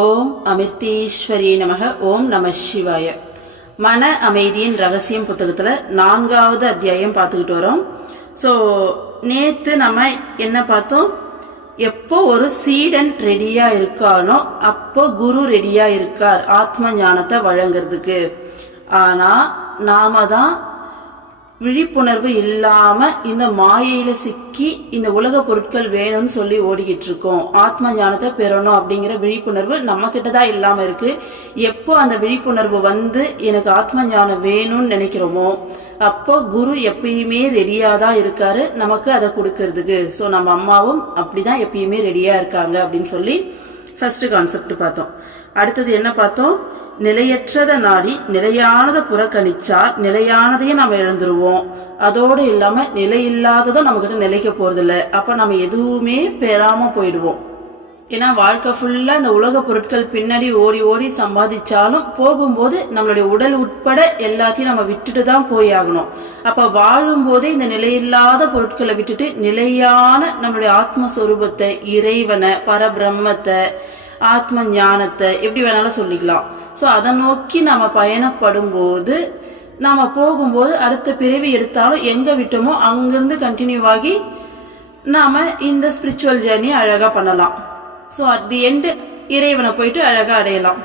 ஓம் அமிர்தீஸ்வரி நமக. ஓம் நம சிவாய. மன அமைதியின் ரகசியம் புத்தகத்தில் 4வது அத்தியாயம் பார்த்துக்கிட்டு வரோம். ஸோ நேற்று நம்ம என்ன பார்த்தோம்? எப்போ ஒரு சீடன் ரெடியா இருக்கானோ அப்போ குரு ரெடியா இருக்கார் ஆத்ம ஞானத்தை வழங்குறதுக்கு. ஆனா நாம தான் விழிப்புணர்வு இல்லாம இந்த மாயையில சிக்கி இந்த உலக பொருட்கள் வேணும்னு சொல்லி ஓடிக்கிட்டு இருக்கோம். ஆத்ம ஞானத்தை பெறணும் அப்படிங்கிற விழிப்புணர்வு நம்ம கிட்டதான் இல்லாம இருக்கு. எப்போ அந்த விழிப்புணர்வு வந்து எனக்கு ஆத்ம ஞானம் வேணும்னு நினைக்கிறோமோ அப்போ குரு எப்பயுமே ரெடியா தான் இருக்காரு நமக்கு அதை கொடுக்கறதுக்கு. ஸோ நம்ம அம்மாவும் அப்படிதான் எப்பயுமே ரெடியா இருக்காங்க அப்படின்னு சொல்லி ஃபர்ஸ்ட் கான்செப்ட் பார்த்தோம். அடுத்தது என்ன பார்த்தோம்? நிலையற்றத நாடி நிலையானதை புறக்கணிச்சா நிலையானதையும் நம்ம இழந்துருவோம். அதோடு இல்லாம நிலை இல்லாததும் நம்ம கிட்ட நிலைக்க போறதில்ல. அப்ப நம்ம எதுவுமே பெறாம போயிடுவோம். ஏன்னா வாழ்க்கை ஃபுல்லா இந்த உலக பொருட்கள் பின்னாடி ஓடி ஓடி சம்பாதிச்சாலும் போகும்போது நம்மளுடைய உடல் உட்பட எல்லாத்தையும் நம்ம விட்டுட்டு தான் போய் ஆகணும். அப்ப வாழும் போதே இந்த நிலையில்லாத பொருட்களை விட்டுட்டு நிலையான நம்மளுடைய ஆத்மஸ்வரூபத்தை, இறைவனை, பரபிரம்மத்தை, ஆத்ம ஞானத்தை எப்படி வேணாலும் சொல்லிக்கலாம். ஸோ அதை நோக்கி நம்ம பயணப்படும் போது நாம போகும்போது அடுத்த பிறவி எடுத்தாலும் எங்க விட்டோமோ அங்கிருந்து கண்டினியூ ஆகி நாம இந்த ஸ்பிரிச்சுவல் ஜேர்னி அழகா பண்ணலாம். ஸோ அட் தி எண்ட் இறைவனை போயிட்டு அழகா அடையலாம்.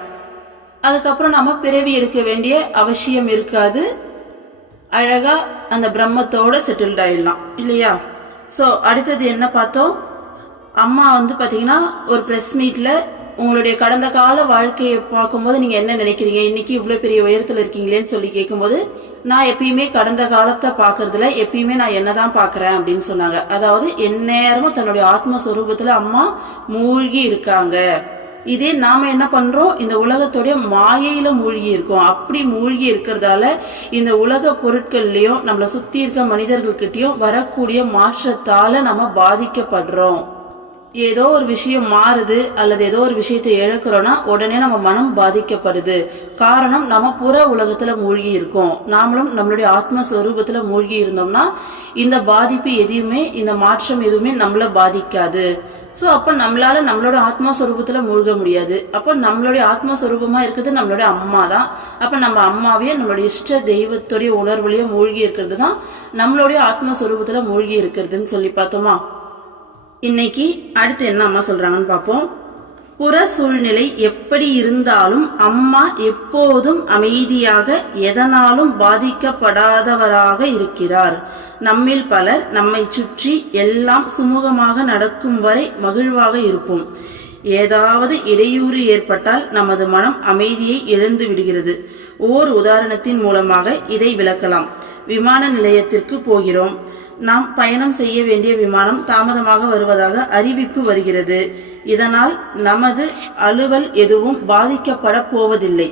அதுக்கப்புறம் நாம பிறவி எடுக்க வேண்டிய அவசியம் இருக்காது. அழகா அந்த பிரம்மத்தோட செட்டில்ட் ஆயிடலாம் இல்லையா? ஸோ அடுத்தது என்ன பார்த்தோம்? அம்மா பாத்தீங்கன்னா ஒரு பிரஸ் மீட்ல உங்களுடைய கடந்த கால வாழ்க்கையை பார்க்கும்போது நீங்க என்ன நினைக்கிறீங்க, இன்னைக்கு இவ்வளவு பெரிய உயரத்துல இருக்கீங்களேன்னு சொல்லி கேட்கும்போது, நான் எப்பயுமே கடந்த காலத்தை பாக்குறதுல எப்பயுமே நான் என்னதான் பாக்குறேன் அப்படின்னு சொன்னாங்க. அதாவது எந்நேரமும் தன்னுடைய ஆத்மஸ்வரூபத்துல அம்மா மூழ்கி இருக்காங்க. இதே நாம என்ன பண்றோம்? இந்த உலகத்துடைய மாயையில மூழ்கி இருக்கோம். அப்படி மூழ்கி இருக்கிறதால இந்த உலக பொருட்கள்லயும் நம்மளை சுத்தி இருக்க மனிதர்கள்கிட்டயும் வரக்கூடிய மாற்றத்தால நம்ம பாதிக்கப்படுறோம். ஏதோ ஒரு விஷயம் மாறுது அல்லது ஏதோ ஒரு விஷயத்தை இழக்கிறோம்னா உடனே நம்ம மனம் பாதிக்கப்படுது. காரணம், நம்ம புற உலகத்துல மூழ்கி இருக்கோம். நாமளும் நம்மளுடைய ஆத்மஸ்வரூபத்துல மூழ்கி இருந்தோம்னா இந்த பாதிப்பு எதுவுமே, இந்த மாற்றம் எதுவுமே நம்மள பாதிக்காது. ஸோ அப்ப நம்மளால நம்மளோட ஆத்மஸ்வரூபத்துல மூழ்க முடியாது. அப்ப நம்மளுடைய ஆத்மஸ்வரூபமா இருக்கிறது நம்மளுடைய அம்மா தான். அப்ப நம்ம அம்மாவே நம்மளுடைய இஷ்ட தெய்வத்துடைய உணர்வுலயே மூழ்கி இருக்கிறது தான் நம்மளுடைய ஆத்மஸ்வரூபத்துல மூழ்கி இருக்கிறதுன்னு சொல்லி பார்த்தோமா? இன்னைக்கு அடுத்து என்ன அம்மா சொல்றாங்கன்னு பார்ப்போம். புற சூழ்நிலை எப்படி இருந்தாலும் அம்மா எப்போதும் அமைதியாக, எதனாலும் பாதிக்கப்படாதவராக இருக்கிறார். நம்மில் பலர் நம்மை சுற்றி எல்லாம் சுமூகமாக நடக்கும் வரை மகிழ்வாக இருப்போம். ஏதாவது இடையூறு ஏற்பட்டால் நமது மனம் அமைதியை இழந்து விடுகிறது. ஓர் உதாரணத்தின் மூலமாக இதை விளக்கலாம். விமான நிலையத்திற்கு போகிறோம். நாம் பயணம் செய்ய வேண்டிய விமானம் தாமதமாக வருவதாக அறிவிப்பு வருகிறது. இதனால் நமது அலுவல் எதுவும் பாதிக்கப்பட போவதில்லை.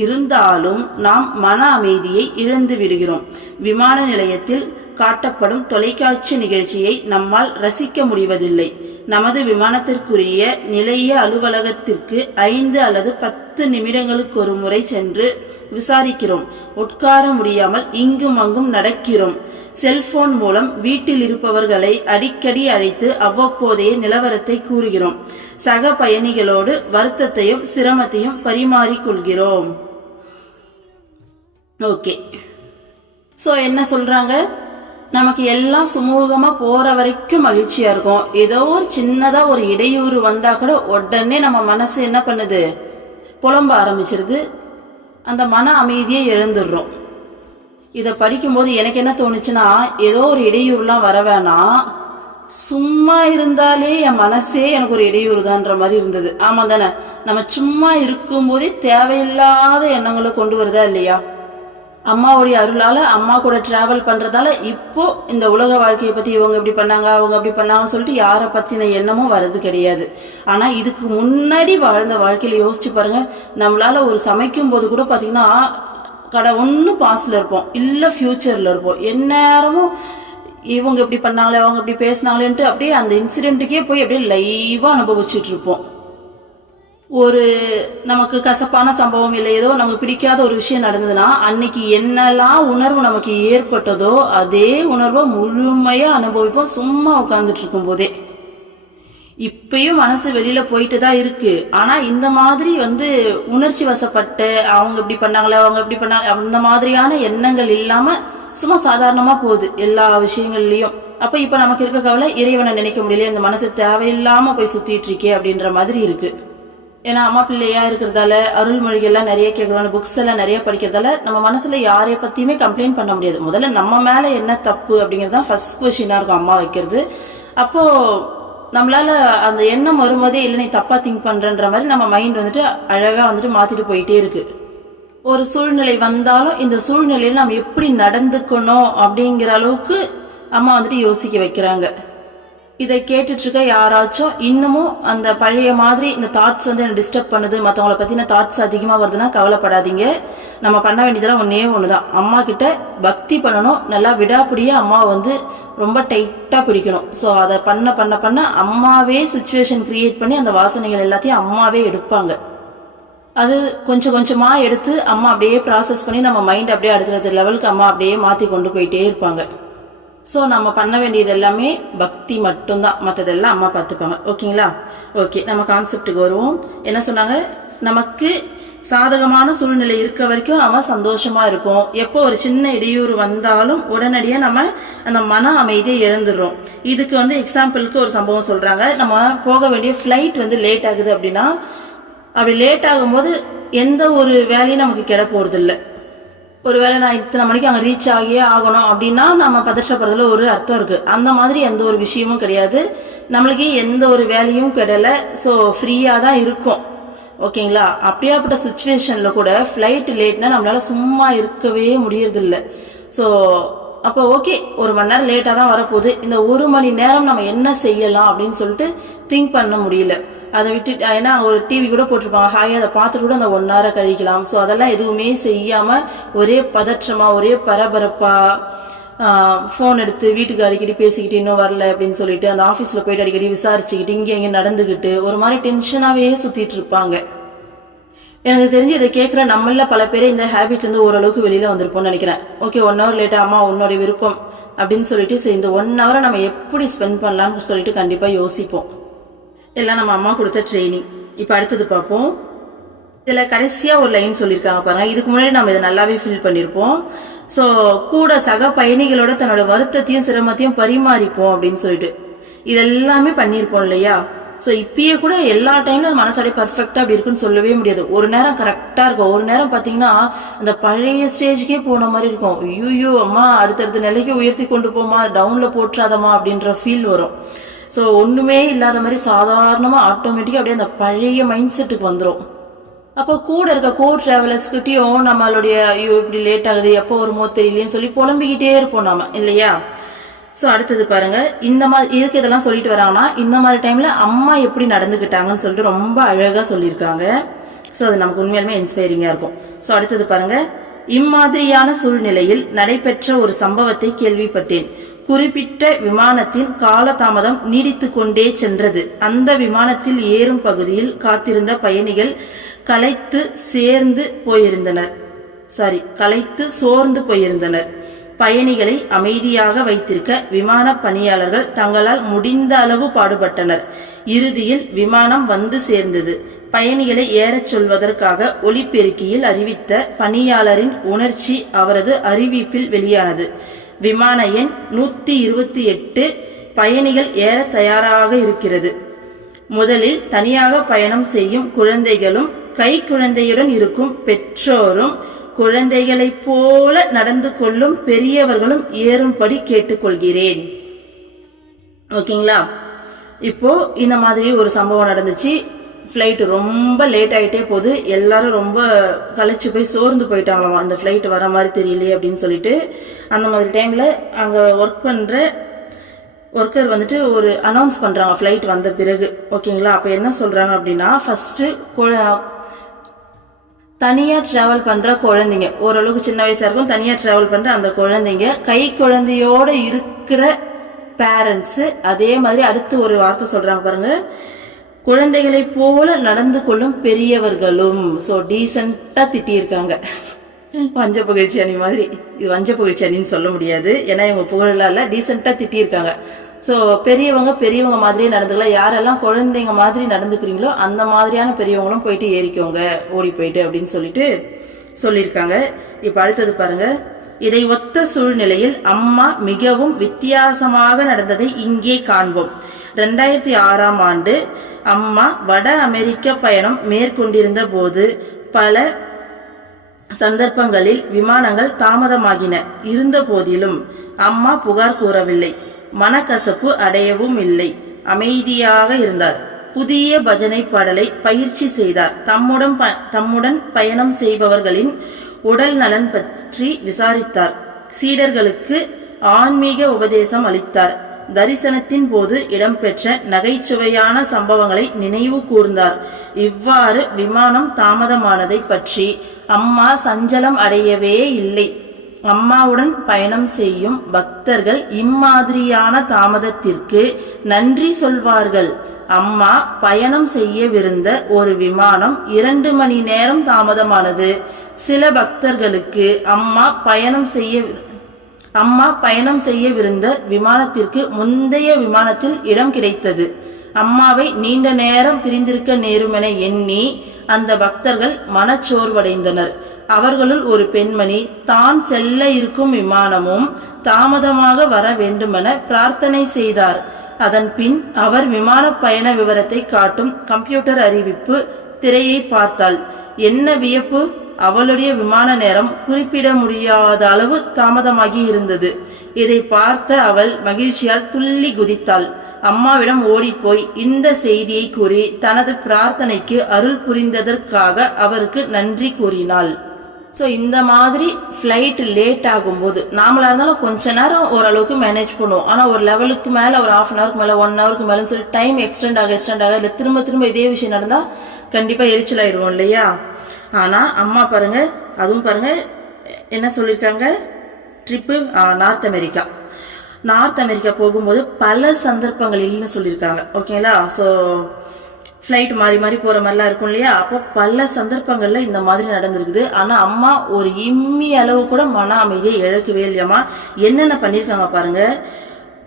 இருந்தாலும் நாம் மன அமைதியை இழந்து விடுகிறோம். விமான நிலையத்தில் காட்டப்படும் தொலைக்காட்சி நிகழ்ச்சியை நம்மால் ரசிக்க முடிவதில்லை. நமது விமானத்திற்குரிய நிலைய அலுவலகத்திற்கு 5 அல்லது 10 நிமிடங்களுக்கு ஒரு முறை சென்று விசாரிக்கிறோம். உட்கார முடியாமல் இங்கும் அங்கும் நடக்கிறோம். செல்போன் மூலம் வீட்டில் இருப்பவர்களை அடிக்கடி அழைத்து அவ்வப்போதைய நிலவரத்தை கூறுகிறோம். சக பயணிகளோடு வருத்தத்தையும் சிரமத்தையும் பரிமாறிக்கொள்கிறோம். ஓகே, சோ என்ன சொல்றாங்க? நமக்கு எல்லாம் சுமூகமா போற வரைக்கும் மகிழ்ச்சியா இருக்கும். ஏதோ ஒரு சின்னதா ஒரு இடையூறு வந்தா கூட உடனே நம்ம மனசு என்ன பண்ணுது? புலம்ப ஆரம்பிச்சிருது. அந்த மன அமைதியை இழந்துடுறோம். இதை படிக்கும்போது எனக்கு என்ன தோணுச்சுன்னா, ஏதோ ஒரு இடையூறுலாம் வர வேணாம், சும்மா இருந்தாலே என் மனசே எனக்கு ஒரு இடையூறு தான்ற மாதிரி இருந்தது. ஆமா தானே? நம்ம சும்மா இருக்கும் போதே தேவையில்லாத எண்ணங்களை கொண்டு வருதா இல்லையா? அம்மாவுடைய அருளால அம்மா கூட டிராவல் பண்றதால இப்போ இந்த உலக வாழ்க்கையை பத்தி இவங்க இப்படி பண்ணாங்க, அவங்க அப்படி பண்ணாங்கன்னு சொல்லிட்டு யாரை பத்தின எண்ணமும் வர்றது கிடையாது. ஆனா இதுக்கு முன்னாடி வாழ்ந்த வாழ்க்கையில யோசிச்சு பாருங்க. நம்மளால ஒரு சமைக்கும் போது கூட பாத்தீங்கன்னா கடை ஒண்ணு பாஸ்ல இருப்போம், இல்ல ஃபியூச்சர்ல இருப்போம். எந்நேரமும் இவங்க இப்படி பண்ணாங்களே, அவங்க இப்படி பேசினாங்களேன்ட்டு அப்படியே அந்த இன்சிடென்ட்டுக்கே போய் அப்படியே லைவா அனுபவிச்சுட்டு இருப்போம். ஒரு நமக்கு கசப்பான சம்பவம் இல்லை, ஏதோ நமக்கு பிடிக்காத ஒரு விஷயம் நடந்ததுன்னா அன்னைக்கு என்னெல்லாம் உணர்வு நமக்கு ஏற்பட்டதோ அதே உணர்வை முழுமையா அனுபவிப்போம் சும்மா உட்கார்ந்துட்டு இருக்கும் போதே. இப்பயும் மனசு வெளியில போயிட்டு தான் இருக்கு. ஆனா இந்த மாதிரி உணர்ச்சி வசப்பட்டு அவங்க இப்படி பண்ணாங்களே, அவங்க இப்படி பண்ணாங்க, அந்த மாதிரியான எண்ணங்கள் இல்லாம சும்மா சாதாரணமா போகுது எல்லா விஷயங்கள்லயும். அப்ப இப்ப நமக்கு இருக்க கவலை, இறைவனை நினைக்க முடியல, இந்த மனசு தேவையில்லாம போய் சுத்திட்டு இருக்கே அப்படின்ற மாதிரி இருக்கு. ஏன்னா அம்மா பிள்ளையா இருக்கிறதால அருள்மொழிகள்லாம் நிறைய கேட்கறோம், புக்ஸ் எல்லாம் நிறைய படிக்கிறதால நம்ம மனசுல யாரைய பத்தியுமே கம்ப்ளைண்ட் பண்ண முடியாது. முதல்ல நம்ம மேல என்ன தப்பு அப்படிங்கிறது தான் ஃபர்ஸ்ட் கொஸ்டினா இருக்கும் அம்மா வைக்கிறது. அப்போ நம்மளால அந்த எண்ணம் வரும்போதே இல்லை நீ தப்பா திங்க் பண்றன்ற மாதிரி நம்ம மைண்ட் அழகா மாத்திட்டு போயிட்டே இருக்கு. ஒரு சூழ்நிலை வந்தாலும் இந்த சூழ்நிலையில நம்ம எப்படி நடந்துக்கணும் அப்படிங்கிற அளவுக்கு அம்மா யோசிக்க வைக்கிறாங்க. இதை கேட்டுட்டு இருக்க யாராச்சும் இன்னமும் அந்த பழைய மாதிரி இந்த தாட்ஸ் என்ன டிஸ்டர்ப் பண்ணுது, மற்றவங்களை பத்தின தாட்ஸ் அதிகமா வருதுன்னா கவலைப்படாதீங்க. நம்ம பண்ண வேண்டியதெல்லாம் ஒன்னே ஒண்ணுதான், அம்மா கிட்ட பக்தி பண்ணணும், நல்லா விடாப்பிடியா அம்மாவை ரொம்ப டைட்டா பிடிக்கணும். ஸோ அதை பண்ண பண்ண பண்ண அம்மாவே சுச்சுவேஷன் கிரியேட் பண்ணி அந்த வாசனைகள் எல்லாத்தையும் அம்மாவே எடுப்பாங்க. அது கொஞ்சம் கொஞ்சமா எடுத்து அம்மா அப்படியே ப்ராசஸ் பண்ணி நம்ம மைண்ட் அப்படியே அடுத்த லெவலுக்கு அம்மா அப்படியே மாத்தி கொண்டு போயிட்டே இருப்பாங்க. ஸோ நம்ம பண்ண வேண்டியது எல்லாமே பக்தி மட்டும்தான், மற்றதெல்லாம் அம்மா பார்த்துப்பாங்க. ஓகேங்களா? ஓகே, நம்ம கான்செப்டுக்கு வருவோம். என்ன சொன்னாங்க, நமக்கு சாதகமான சூழ்நிலை இருக்க வரைக்கும் நம்ம சந்தோஷமா இருக்கும். எப்போ ஒரு சின்ன இடையூறு வந்தாலும் உடனடியாக நம்ம அந்த மன அமைதியை இழந்துடுறோம். இதுக்கு எக்ஸாம்பிளுக்கு ஒரு சம்பவம் சொல்றாங்க. நம்ம போக வேண்டிய ஃப்ளைட் லேட் ஆகுது அப்படின்னா, அப்படி லேட் ஆகும்போது எந்த ஒரு வேலையும் நமக்கு கிட போறது இல்லை. ஒருவேளை நான் இத்தனை மணிக்கு அங்கே ரீச் ஆகியே ஆகணும் அப்படின்னா நம்ம பதற்றப்படுறதுல ஒரு அர்த்தம் இருக்கு. அந்த மாதிரி எந்த ஒரு விஷயமும் கிடையாது, நம்மளுக்கு எந்த ஒரு வேலையும் கிடையல. ஸோ ஃப்ரீயாக தான் இருக்கும். ஓகேங்களா? அப்படியாப்பட்ட சுச்சுவேஷன்ல கூட ஃப்ளைட் லேட்னா நம்மளால சும்மா இருக்கவே முடியறதில்லை. ஸோ அப்போ ஓகே, 1 மணி நேரம் லேட்டாக தான் வரப்போகுது, இந்த 1 மணி நேரம் நம்ம என்ன செய்யலாம் அப்படின்னு சொல்லிட்டு திங்க் பண்ண முடியல. அதை விட்டு, ஏன்னா ஒரு டிவி கூட போட்டிருப்பாங்க, ஹாயா அதை பார்த்துட்டு கூட அந்த 1 hour கழிக்கலாம். ஸோ அதெல்லாம் எதுவுமே செய்யாம ஒரே பதற்றமா ஒரே பரபரப்பா ஃபோன் எடுத்து வீட்டுக்கு அடிக்கடி பேசிக்கிட்டு இன்னும் வரல அப்படின்னு சொல்லிட்டு அந்த ஆஃபீஸில் போயிட்டு அடிக்கடி விசாரிச்சுக்கிட்டு இங்கே இங்கே நடந்துக்கிட்டு ஒரு மாதிரி டென்ஷனாகவே சுற்றிட்டு இருப்பாங்க. எனக்கு தெரிஞ்சு இதை கேட்குற நம்மள பல பேர் இந்த ஹேபிட்லேருந்து ஓரளவுக்கு வெளியில் வந்திருப்போம்னு நினைக்கிறேன். ஓகே, 1 hour லேட்டாக அம்மா உன்னோட விருப்பம் அப்படின்னு சொல்லிட்டு சரி இந்த 1 hour நம்ம எப்படி ஸ்பெண்ட் பண்ணலாம்னு சொல்லிட்டு கண்டிப்பாக யோசிப்போம். எல்லாம் நம்ம அம்மா கொடுத்த ட்ரைனிங். இப்போ அடுத்தது பார்ப்போம். இதில் கடைசியாக ஒரு லைன் சொல்லியிருக்காங்க பாருங்க. இதுக்கு முன்னாடி நம்ம இதை நல்லாவே ஃபீல் பண்ணியிருப்போம். ஸோ கூட சக பயணிகளோட தன்னோட வருத்தத்தையும் சிரமத்தையும் பரிமாறிப்போம் அப்படின்னு சொல்லிட்டு இதெல்லாமே பண்ணியிருப்போம் இல்லையா? ஸோ இப்பயே கூட எல்லா டைம்லும் மனசாடி பர்ஃபெக்டா அப்படி இருக்குன்னு சொல்லவே முடியாது. ஒரு நேரம் கரெக்டா இருக்கும், ஒரு நேரம் பார்த்தீங்கன்னா அந்த பழைய ஸ்டேஜ்க்கே போன மாதிரி இருக்கும். ஐயோ அம்மா அடுத்தடுத்த நிலைக்கு உயர்த்தி கொண்டு போமா, டவுன்ல போட்டுறாதமா அப்படின்ற ஃபீல் வரும். ஸோ ஒண்ணுமே இல்லாத மாதிரி சாதாரணமா ஆட்டோமேட்டிக்கா அப்படியே அந்த பழைய மைண்ட் செட்டுக்கு வந்துடும். அப்போ கூட இருக்க கோ டிராவலர்ஸ்கிட்டையும் நம்மளுடைய ஐயோ இப்படி லேட் ஆகுது, எப்போ வருமோ தெரியலேன்னு சொல்லி புலம்பிக்கிட்டே இருப்போம் நாம இல்லையா? ஸோ அடுத்தது பாருங்க, இந்த மாதிரி இதுக்கு இதெல்லாம் சொல்லிட்டு வராங்கன்னா இந்த மாதிரி டைம்ல அம்மா எப்படி நடந்துக்கிட்டாங்கன்னு சொல்லிட்டு ரொம்ப அழகா சொல்லியிருக்காங்க. ஸோ அது நமக்கு உண்மையாலுமே இன்ஸ்பைரிங்கா இருக்கும். ஸோ அடுத்தது பாருங்க, இம்மாதிரியான சூழ்நிலையில் நடைபெற்ற ஒரு சம்பவத்தை கேள்விப்பட்டேன். குறிப்பிட்ட விமானத்தின் காலதாமதம் நீடித்து கொண்டே சென்றது. அந்த விமானத்தில் ஏறும் பகுதியில் காத்திருந்த பயணிகள் களைத்து சோர்ந்து போயிருந்தனர். பயணிகளை அமைதியாக வைத்திருக்க விமான பணியாளர்கள் தங்களால் முடிந்த அளவு பாடுபட்டனர். இறுதியில் விமானம் வந்து சேர்ந்தது. பயணிகளை ஏறச் சொல்வதற்காக ஒலிபெருக்கியில் அறிவித்த பணியாளரின் உணர்ச்சி அவரது அறிவிப்பில் வெளியானது. விமான எண் 128, பயணிகள் ஏற தயாராக இருக்கிறது. முதலில் தனியாக பயணம் செய்யும் குழந்தைகளும் கை குழந்தையுடன் இருக்கும் பெற்றோரும் குழந்தைகளைப் போல நடந்து கொள்ளும் பெரியவர்களும் ஏறும்படி கேட்டுக்கொள்கிறேன். ஓகேங்களா? இப்போ இந்த மாதிரி ஒரு சம்பவம் நடந்துச்சு. ஃப்ளைட் ரொம்ப லேட் ஆகிட்டே போகுது, எல்லாரும் ரொம்ப களைச்சு போய் சோர்ந்து போயிட்டாங்களாம், அந்த ஃப்ளைட் வர மாதிரி தெரியலையே அப்படின்னு சொல்லிட்டு. அந்த மாதிரி டைம்ல அங்கே ஒர்க் பண்ற ஒர்க்கர் ஒரு அனௌன்ஸ் பண்றாங்க ஃப்ளைட் வந்த பிறகு. ஓகேங்களா? அப்போ என்ன சொல்றாங்க அப்படின்னா, ஃபர்ஸ்ட் தனியா டிராவல் பண்ற குழந்தைங்க, ஓரளவுக்கு சின்ன வயசா இருக்கும், தனியா டிராவல் பண்ற அந்த குழந்தைங்க, கை குழந்தையோட இருக்கிற பேரண்ட்ஸ், அதே மாதிரி அடுத்து ஒரு வார்த்தை சொல்றாங்க பாருங்க, குழந்தைகளை போல நடந்து கொள்ளும் பெரியவர்களும். ஸோ டீசெண்டா திட்டியிருக்காங்க. வஞ்ச புகழ்ச்சி அணி மாதிரி. இது வஞ்ச புகழ்ச்சி அணின்னு சொல்ல முடியாது, ஏன்னா இவங்க புகழலாம் இல்ல, டீசெண்டா திட்டியிருக்காங்க. ஸோ பெரியவங்க மாதிரியே நடந்துக்கலாம். யாரெல்லாம் குழந்தைங்க மாதிரி நடந்துக்கிறீங்களோ அந்த மாதிரியான பெரியவங்களும் போயிட்டு ஏறிக்கோங்க ஓடி போயிட்டு அப்படின்னு சொல்லியிருக்காங்க. இப்போ அடுத்தது பாருங்க. இதை ஒத்த சூழ்நிலையில் அம்மா மிகவும் வித்தியாசமாக நடந்ததை இங்கே காண்போம். 2006ஆம் ஆண்டு அம்மா வட அமெரிக்க பயணம் மேற்கொண்டிருந்த போது பல சந்தர்ப்பங்களில் விமானங்கள் தாமதமாகின. இருந்த போதிலும் அம்மா புகார் கூறவில்லை, மனக்கசப்பு அடையவும் இல்லை. அமைதியாக இருந்தார். புதிய பஜனை பாடலை பயிற்சி செய்தார். தம்முடன் பயணம் செய்பவர்களின் உடல் நலன் பற்றி விசாரித்தார். சீடர்களுக்கு ஆன்மீக உபதேசம் அளித்தார். தரிசனத்தின் போது இடம்பெற்ற நகைச்சுவையான சம்பவங்களை நினைவு கூர்ந்தார். இவ்வாறு விமானம் தாமதமானதை பற்றி அம்மா சஞ்சலம் அடையவே இல்லை. அம்மாவுடன் பயணம் செய்யும் பக்தர்கள் இம்மாதிரியான தாமதத்திற்கு நன்றி சொல்வார்கள். அம்மா பயணம் செய்யவிருந்த ஒரு விமானம் 2 மணி நேரம் தாமதமானது. சில பக்தர்களுக்கு அம்மா பயணம் செய்யவிருந்த விமானத்திற்கு முந்தைய விமானத்தில் இடம் கிடைத்தது. அம்மாவை நீண்ட நேரம் பிரிந்திருக்க நேருமென எண்ணி அந்த பக்தர்கள் மனச்சோர்வடைந்தனர். அவர்களுள் ஒரு பெண்மணி தான் செல்ல இருக்கும் விமானமும் தாமதமாக வர வேண்டுமென பிரார்த்தனை செய்தார். அதன் பின் அவர் விமான பயண விவரத்தை காட்டும் கம்ப்யூட்டர் அறிவிப்பு திரையை பார்த்தாள். என்ன வியப்பு! அவளுடைய விமான நேரம் குறிப்பிட முடியாத அளவு தாமதமாகி இருந்தது. இதை பார்த்த அவள் மகிழ்ச்சியால் துள்ளி குதித்தாள். அம்மாவிடம் ஓடிப்போய் இந்த செய்தியை கூறி தனது பிரார்த்தனைக்கு அருள் புரிந்ததற்காக அவருக்கு நன்றி கூறினாள். ஸோ இந்த மாதிரி ஃப்ளைட் லேட் ஆகும்போது நாமளா இருந்தாலும் கொஞ்ச நேரம் ஓரளவுக்கு மேனேஜ் பண்ணுவோம். ஆனால் ஒரு லெவலுக்கு மேலே ஒரு 1/2 அன் ஹவருக்கு மேலே 1 ஹவருக்கு மேலேன்னு சொல்லி டைம் எக்ஸ்டெண்ட் ஆக இல்லை திரும்ப இதே விஷயம் நடந்தால் கண்டிப்பாக எரிச்சல் ஆயிடுவோம் இல்லையா? ஆனால் அம்மா பாருங்க, அதுவும் பாருங்க என்ன சொல்லியிருக்காங்க, ட்ரிப்பு நார்த் அமெரிக்கா போகும்போது பல சந்தர்ப்பங்களில்னு சொல்லியிருக்காங்க. ஓகேங்களா? ஸோ ஃப்ளைட் மாறி போகிற மாதிரிலாம் இருக்கும் இல்லையா? அப்போ பல சந்தர்ப்பங்களில் இந்த மாதிரி நடந்திருக்குது. ஆனால் அம்மா ஒரு இம்மி அளவு கூட மன அமைதியை இழக்கவே இல்லையாம்மா. என்னென்ன பண்ணியிருக்காங்க பாருங்க.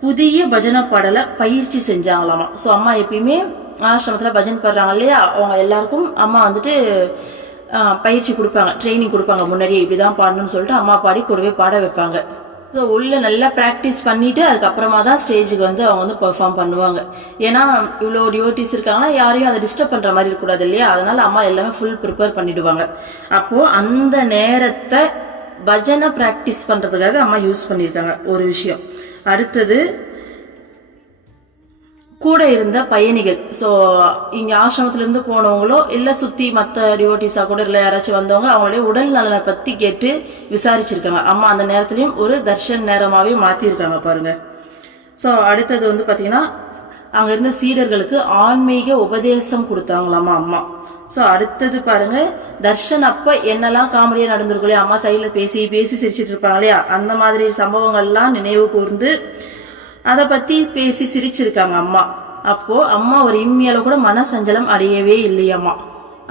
புதிய பஜனை பாடலை பயிற்சி செஞ்சாங்களாமா. ஸோ அம்மா எப்பயுமே ஆசிரமத்தில் பஜன் பாடுறாங்க இல்லையா, அவங்க எல்லாருக்கும் அம்மா வந்துட்டு பயிற்சி கொடுப்பாங்க, ட்ரைனிங் கொடுப்பாங்க. முன்னாடியே இப்படிதான் பாடணும்னு சொல்லிட்டு அம்மா பாடி கூடவே பாட வைப்பாங்க. ஸோ உள்ள நல்லா ப்ராக்டிஸ் பண்ணிட்டு அதுக்கப்புறமா தான் ஸ்டேஜுக்கு வந்து அவங்க வந்து பெர்ஃபார்ம் பண்ணுவாங்க. ஏன்னா இவ்வளோ டிவோட்டிஸ் இருக்காங்கன்னா யாரையும் அதை டிஸ்டர்ப் பண்ணுற மாதிரி இருக்கக்கூடாது இல்லையா? அதனால அம்மா எல்லாமே ஃபுல் ப்ரிப்பேர் பண்ணிடுவாங்க. அப்போது அந்த நேரத்தை பஜனை ப்ராக்டிஸ் பண்ணுறதுக்காக அம்மா யூஸ் பண்ணியிருக்காங்க ஒரு விஷயம். அடுத்தது கூட இருந்த பயணிகள். ஸோ இங்கே ஆசிரமத்திலேருந்து போனவங்களோ இல்லை சுற்றி மற்ற டிவோட்டிஸாக கூட இல்லை யாராச்சும் வந்தவங்க அவங்களுடைய உடல் நலனை பற்றி கேட்டு விசாரிச்சிருக்காங்க. அம்மா அந்த நேரத்துலையும் ஒரு தர்ஷன் நேரமாகவே மாற்றிருக்காங்க பாருங்க. ஸோ அடுத்தது வந்து பார்த்தீங்கன்னா அங்கே இருந்த சீடர்களுக்கு ஆன்மீக உபதேசம் கொடுத்தாங்களாமா அம்மா. ஸோ அடுத்தது பாருங்க, தர்ஷன் அப்போ என்னெல்லாம் காமெடியாக நடந்திருக்கும் இல்லையா, அம்மா சைடில் பேசி சிரிச்சிட்டு இருப்பாங்க இல்லையா, அந்த மாதிரி சம்பவங்கள்லாம் நினைவு கூர்ந்து அதை பற்றி பேசி சிரிச்சிருக்காங்க அம்மா. அப்போ அம்மா ஒரு இம்மியால கூட மன சஞ்சலம் அடையவே இல்லையம்மா.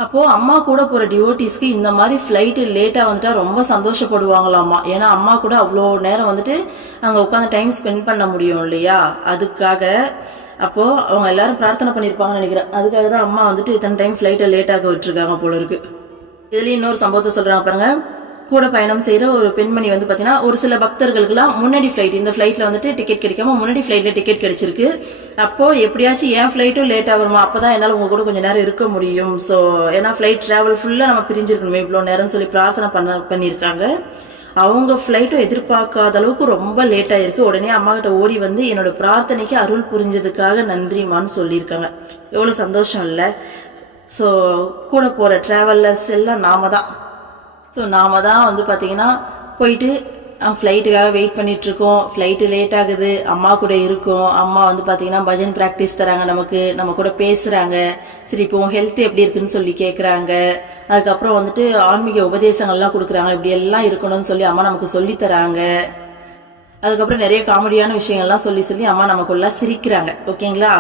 அப்போ அம்மா கூட போற டிவோட்டிஸ்க்கு இந்த மாதிரி ஃப்ளைட்டு லேட்டா வந்துட்டா ரொம்ப சந்தோஷப்படுவாங்களாம்மா. ஏன்னா அம்மா கூட அவ்வளோ நேரம் வந்துட்டு அங்கே உட்காந்து டைம் ஸ்பெண்ட் பண்ண முடியும் இல்லையா, அதுக்காக. அப்போ அவங்க எல்லாரும் பிரார்த்தனை பண்ணியிருப்பாங்கன்னு நினைக்கிறேன். அதுக்காக தான் அம்மா வந்துட்டு இத்தனை டைம் ஃப்ளைட்டை லேட்டாக விட்டுருக்காங்க போல இருக்கு. இதுலயும் இன்னொரு சம்பவத்தை சொல்றாங்க பாருங்க. கூட பயணம் செய்கிற ஒரு பெண்மணி வந்து பார்த்தீங்கன்னா ஒரு சில பக்தர்களுக்குலாம் முன்னாடி ஃப்ளைட், இந்த ஃப்ளைட்டில் வந்துட்டு டிக்கெட் கிடைக்காம முன்னாடி ஃப்ளைட்டில் டிக்கெட் கிடைச்சிருக்கு. அப்போது எப்படியாச்சும் என் ஃப்ளைட்டும் லேட் ஆகணுமா, அப்போ தான் என்னால் உங்கள் கூட கொஞ்சம் நேரம் இருக்க முடியும். ஸோ ஏன்னா ஃப்ளைட் ட்ராவல் ஃபுல்லாக நம்ம பிரிஞ்சிருக்கணுமே இவ்வளோ நேரம்னு சொல்லி பிரார்த்தனை பண்ணியிருக்காங்க. அவங்க ஃப்ளைட்டும் எதிர்பார்க்காத அளவுக்கு ரொம்ப லேட் ஆகிருக்கு. உடனே அம்மா கிட்ட ஓடி வந்து என்னோட பிரார்த்தனைக்கு அருள் புரிஞ்சதுக்காக நன்றிமான்னு சொல்லியிருக்காங்க. எவ்வளோ சந்தோஷம் இல்லை? ஸோ கூட போகிற ட்ராவலர்ஸ் எல்லாம் நாம தான் வந்து பார்த்தீங்கன்னா போயிட்டு ஃப்ளைட்டுக்காக வெயிட் பண்ணிகிட்ருக்கோம். ஃப்ளைட்டு லேட் ஆகுது, அம்மா கூட இருக்கும். அம்மா வந்து பார்த்தீங்கன்னா பஜன் ப்ராக்டிஸ் தராங்க, நம்ம கூட பேசுகிறாங்க. சரி இப்போ ஹெல்த் எப்படி இருக்குன்னு சொல்லி கேட்குறாங்க. அதுக்கப்புறம் வந்துட்டு ஆன்மீக உபதேசங்கள்லாம் கொடுக்குறாங்க. இப்படி எல்லாம் இருக்கணும்னு சொல்லி அம்மா நமக்கு சொல்லித்தராங்க. அதுக்கப்புறம் நிறைய காமெடியான விஷயங்கள்லாம் சொல்லி அம்மா நமக்குள்ள சிரிக்கிறாங்க. ஓகேங்களா?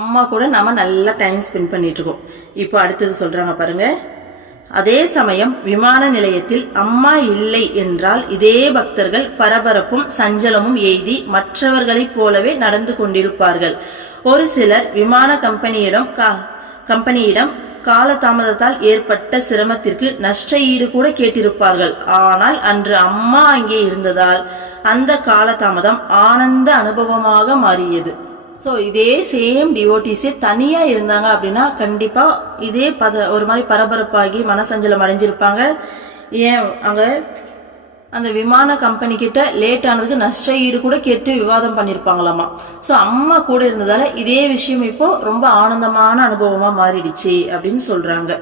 அம்மா கூட நம்ம நல்லா டைம் ஸ்பெண்ட் பண்ணிகிட்ருக்கோம். இப்போ அடுத்தது சொல்கிறாங்க பாருங்கள். அதே சமயம் விமான நிலையத்தில் அம்மா இல்லை என்றால் இதே பக்தர்கள் பரபரப்பும் சஞ்சலமும் எய்தி மற்றவர்களைப் போலவே நடந்து கொண்டிருப்பார்கள். ஒரு சிலர் விமான கம்பெனியிடம் காலதாமதத்தால் ஏற்பட்ட சிரமத்திற்கு நஷ்ட ஈடு கூட கேட்டிருப்பார்கள். ஆனால் அன்று அம்மா அங்கே இருந்ததால் அந்த காலதாமதம் ஆனந்த அனுபவமாக மாறியது. ஸோ இதே சேம் டிவோட்டிஸே தனியா இருந்தாங்க அப்படின்னா கண்டிப்பா இதே ஒரு மாதிரி பரபரப்பாகி மனசஞ்சலம் அடைஞ்சிருப்பாங்க. ஏன் அங்க அந்த விமான கம்பெனி கிட்ட லேட் ஆனதுக்கு நஷ்ட ஈடு கூட கேட்டு விவாதம் பண்ணிருப்பாங்களாமா. ஸோ அம்மா கூட இருந்ததால இதே விஷயம் இப்போ ரொம்ப ஆனந்தமான அனுபவமா மாறிடுச்சு அப்படின்னு சொல்றாங்க.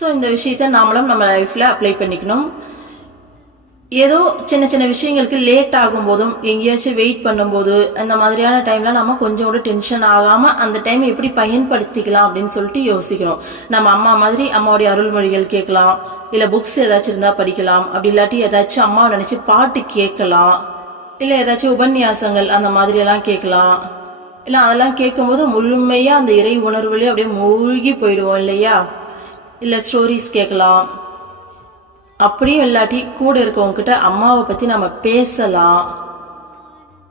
ஸோ இந்த விஷயத்த நாமளும் நம்ம லைஃப்ல அப்ளை பண்ணிக்கணும். ஏதோ சின்ன சின்ன விஷயங்களுக்கு லேட் ஆகும் போதும் எங்கேயாச்சும் வெயிட் பண்ணும்போது அந்த மாதிரியான டைம்ல நம்ம கொஞ்சம் கூட டென்ஷன் ஆகாம அந்த டைம் எப்படி பயன்படுத்திக்கலாம் அப்படின்னு சொல்லிட்டு யோசிக்கணும். நம்ம அம்மா மாதிரி அம்மாவுடைய அருள்மொழிகள் கேட்கலாம், இல்ல புக்ஸ் ஏதாச்சும் இருந்தா படிக்கலாம், அப்படி இல்லாட்டி ஏதாச்சும் அம்மாவை நினைச்சு பாட்டு கேட்கலாம், இல்ல ஏதாச்சும் உபன்யாசங்கள் அந்த மாதிரி எல்லாம் கேட்கலாம். இல்ல அதெல்லாம் கேட்கும் போது முழுமையா அந்த இறை உணர்வுலயே அப்படியே மூழ்கி போயிடுவோம் இல்லையா. இல்ல ஸ்டோரிஸ் கேட்கலாம். அப்படியும் இல்லாட்டி கூட இருக்கவங்க கிட்ட அம்மாவை பத்தி நம்ம பேசலாம்.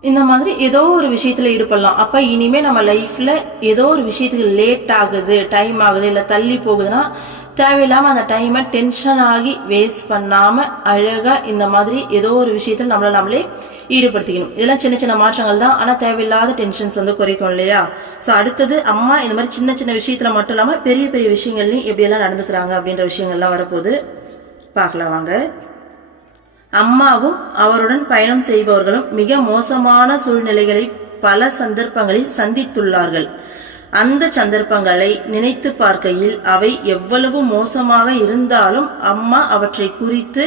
இந்த மாதிரி ஏதோ ஒரு விஷயத்துல ஈடுபடலாம். அப்ப இனிமே நம்ம லைஃப்ல ஏதோ ஒரு விஷயத்துக்கு லேட் ஆகுது, டைம் ஆகுது, இல்ல தள்ளி போகுதுன்னா தேவையில்லாம அந்த டைமை டென்ஷன் ஆகி வேஸ்ட் பண்ணாம அழகா இந்த மாதிரி ஏதோ ஒரு விஷயத்துல நம்மளே ஈடுபடுத்திக்கணும். இதெல்லாம் சின்ன சின்ன மாற்றங்கள் தான், ஆனா தேவையில்லாத டென்ஷன்ஸ் குறைக்கும் இல்லையா. சோ அடுத்தது அம்மா இந்த மாதிரி சின்ன சின்ன விஷயத்துல மட்டும் இல்லாம பெரிய பெரிய விஷயங்கள்லயும் எப்படி எல்லாம் நடந்துக்கிறாங்க அப்படின்ற விஷயங்கள்லாம் வரப்போகுது, பார்க்கலாம் வாங்க. அம்மாவும் அவருடன் பயணம் செய்பவர்களும் மிக மோசமான சூழ்நிலைகளை பல சந்தர்ப்பங்களில் சந்தித்துள்ளார்கள். அந்த சந்தர்ப்பங்களை நினைத்து பார்க்கையில் அவை எவ்வளவு மோசமாக இருந்தாலும் அம்மா அவற்றை குறித்து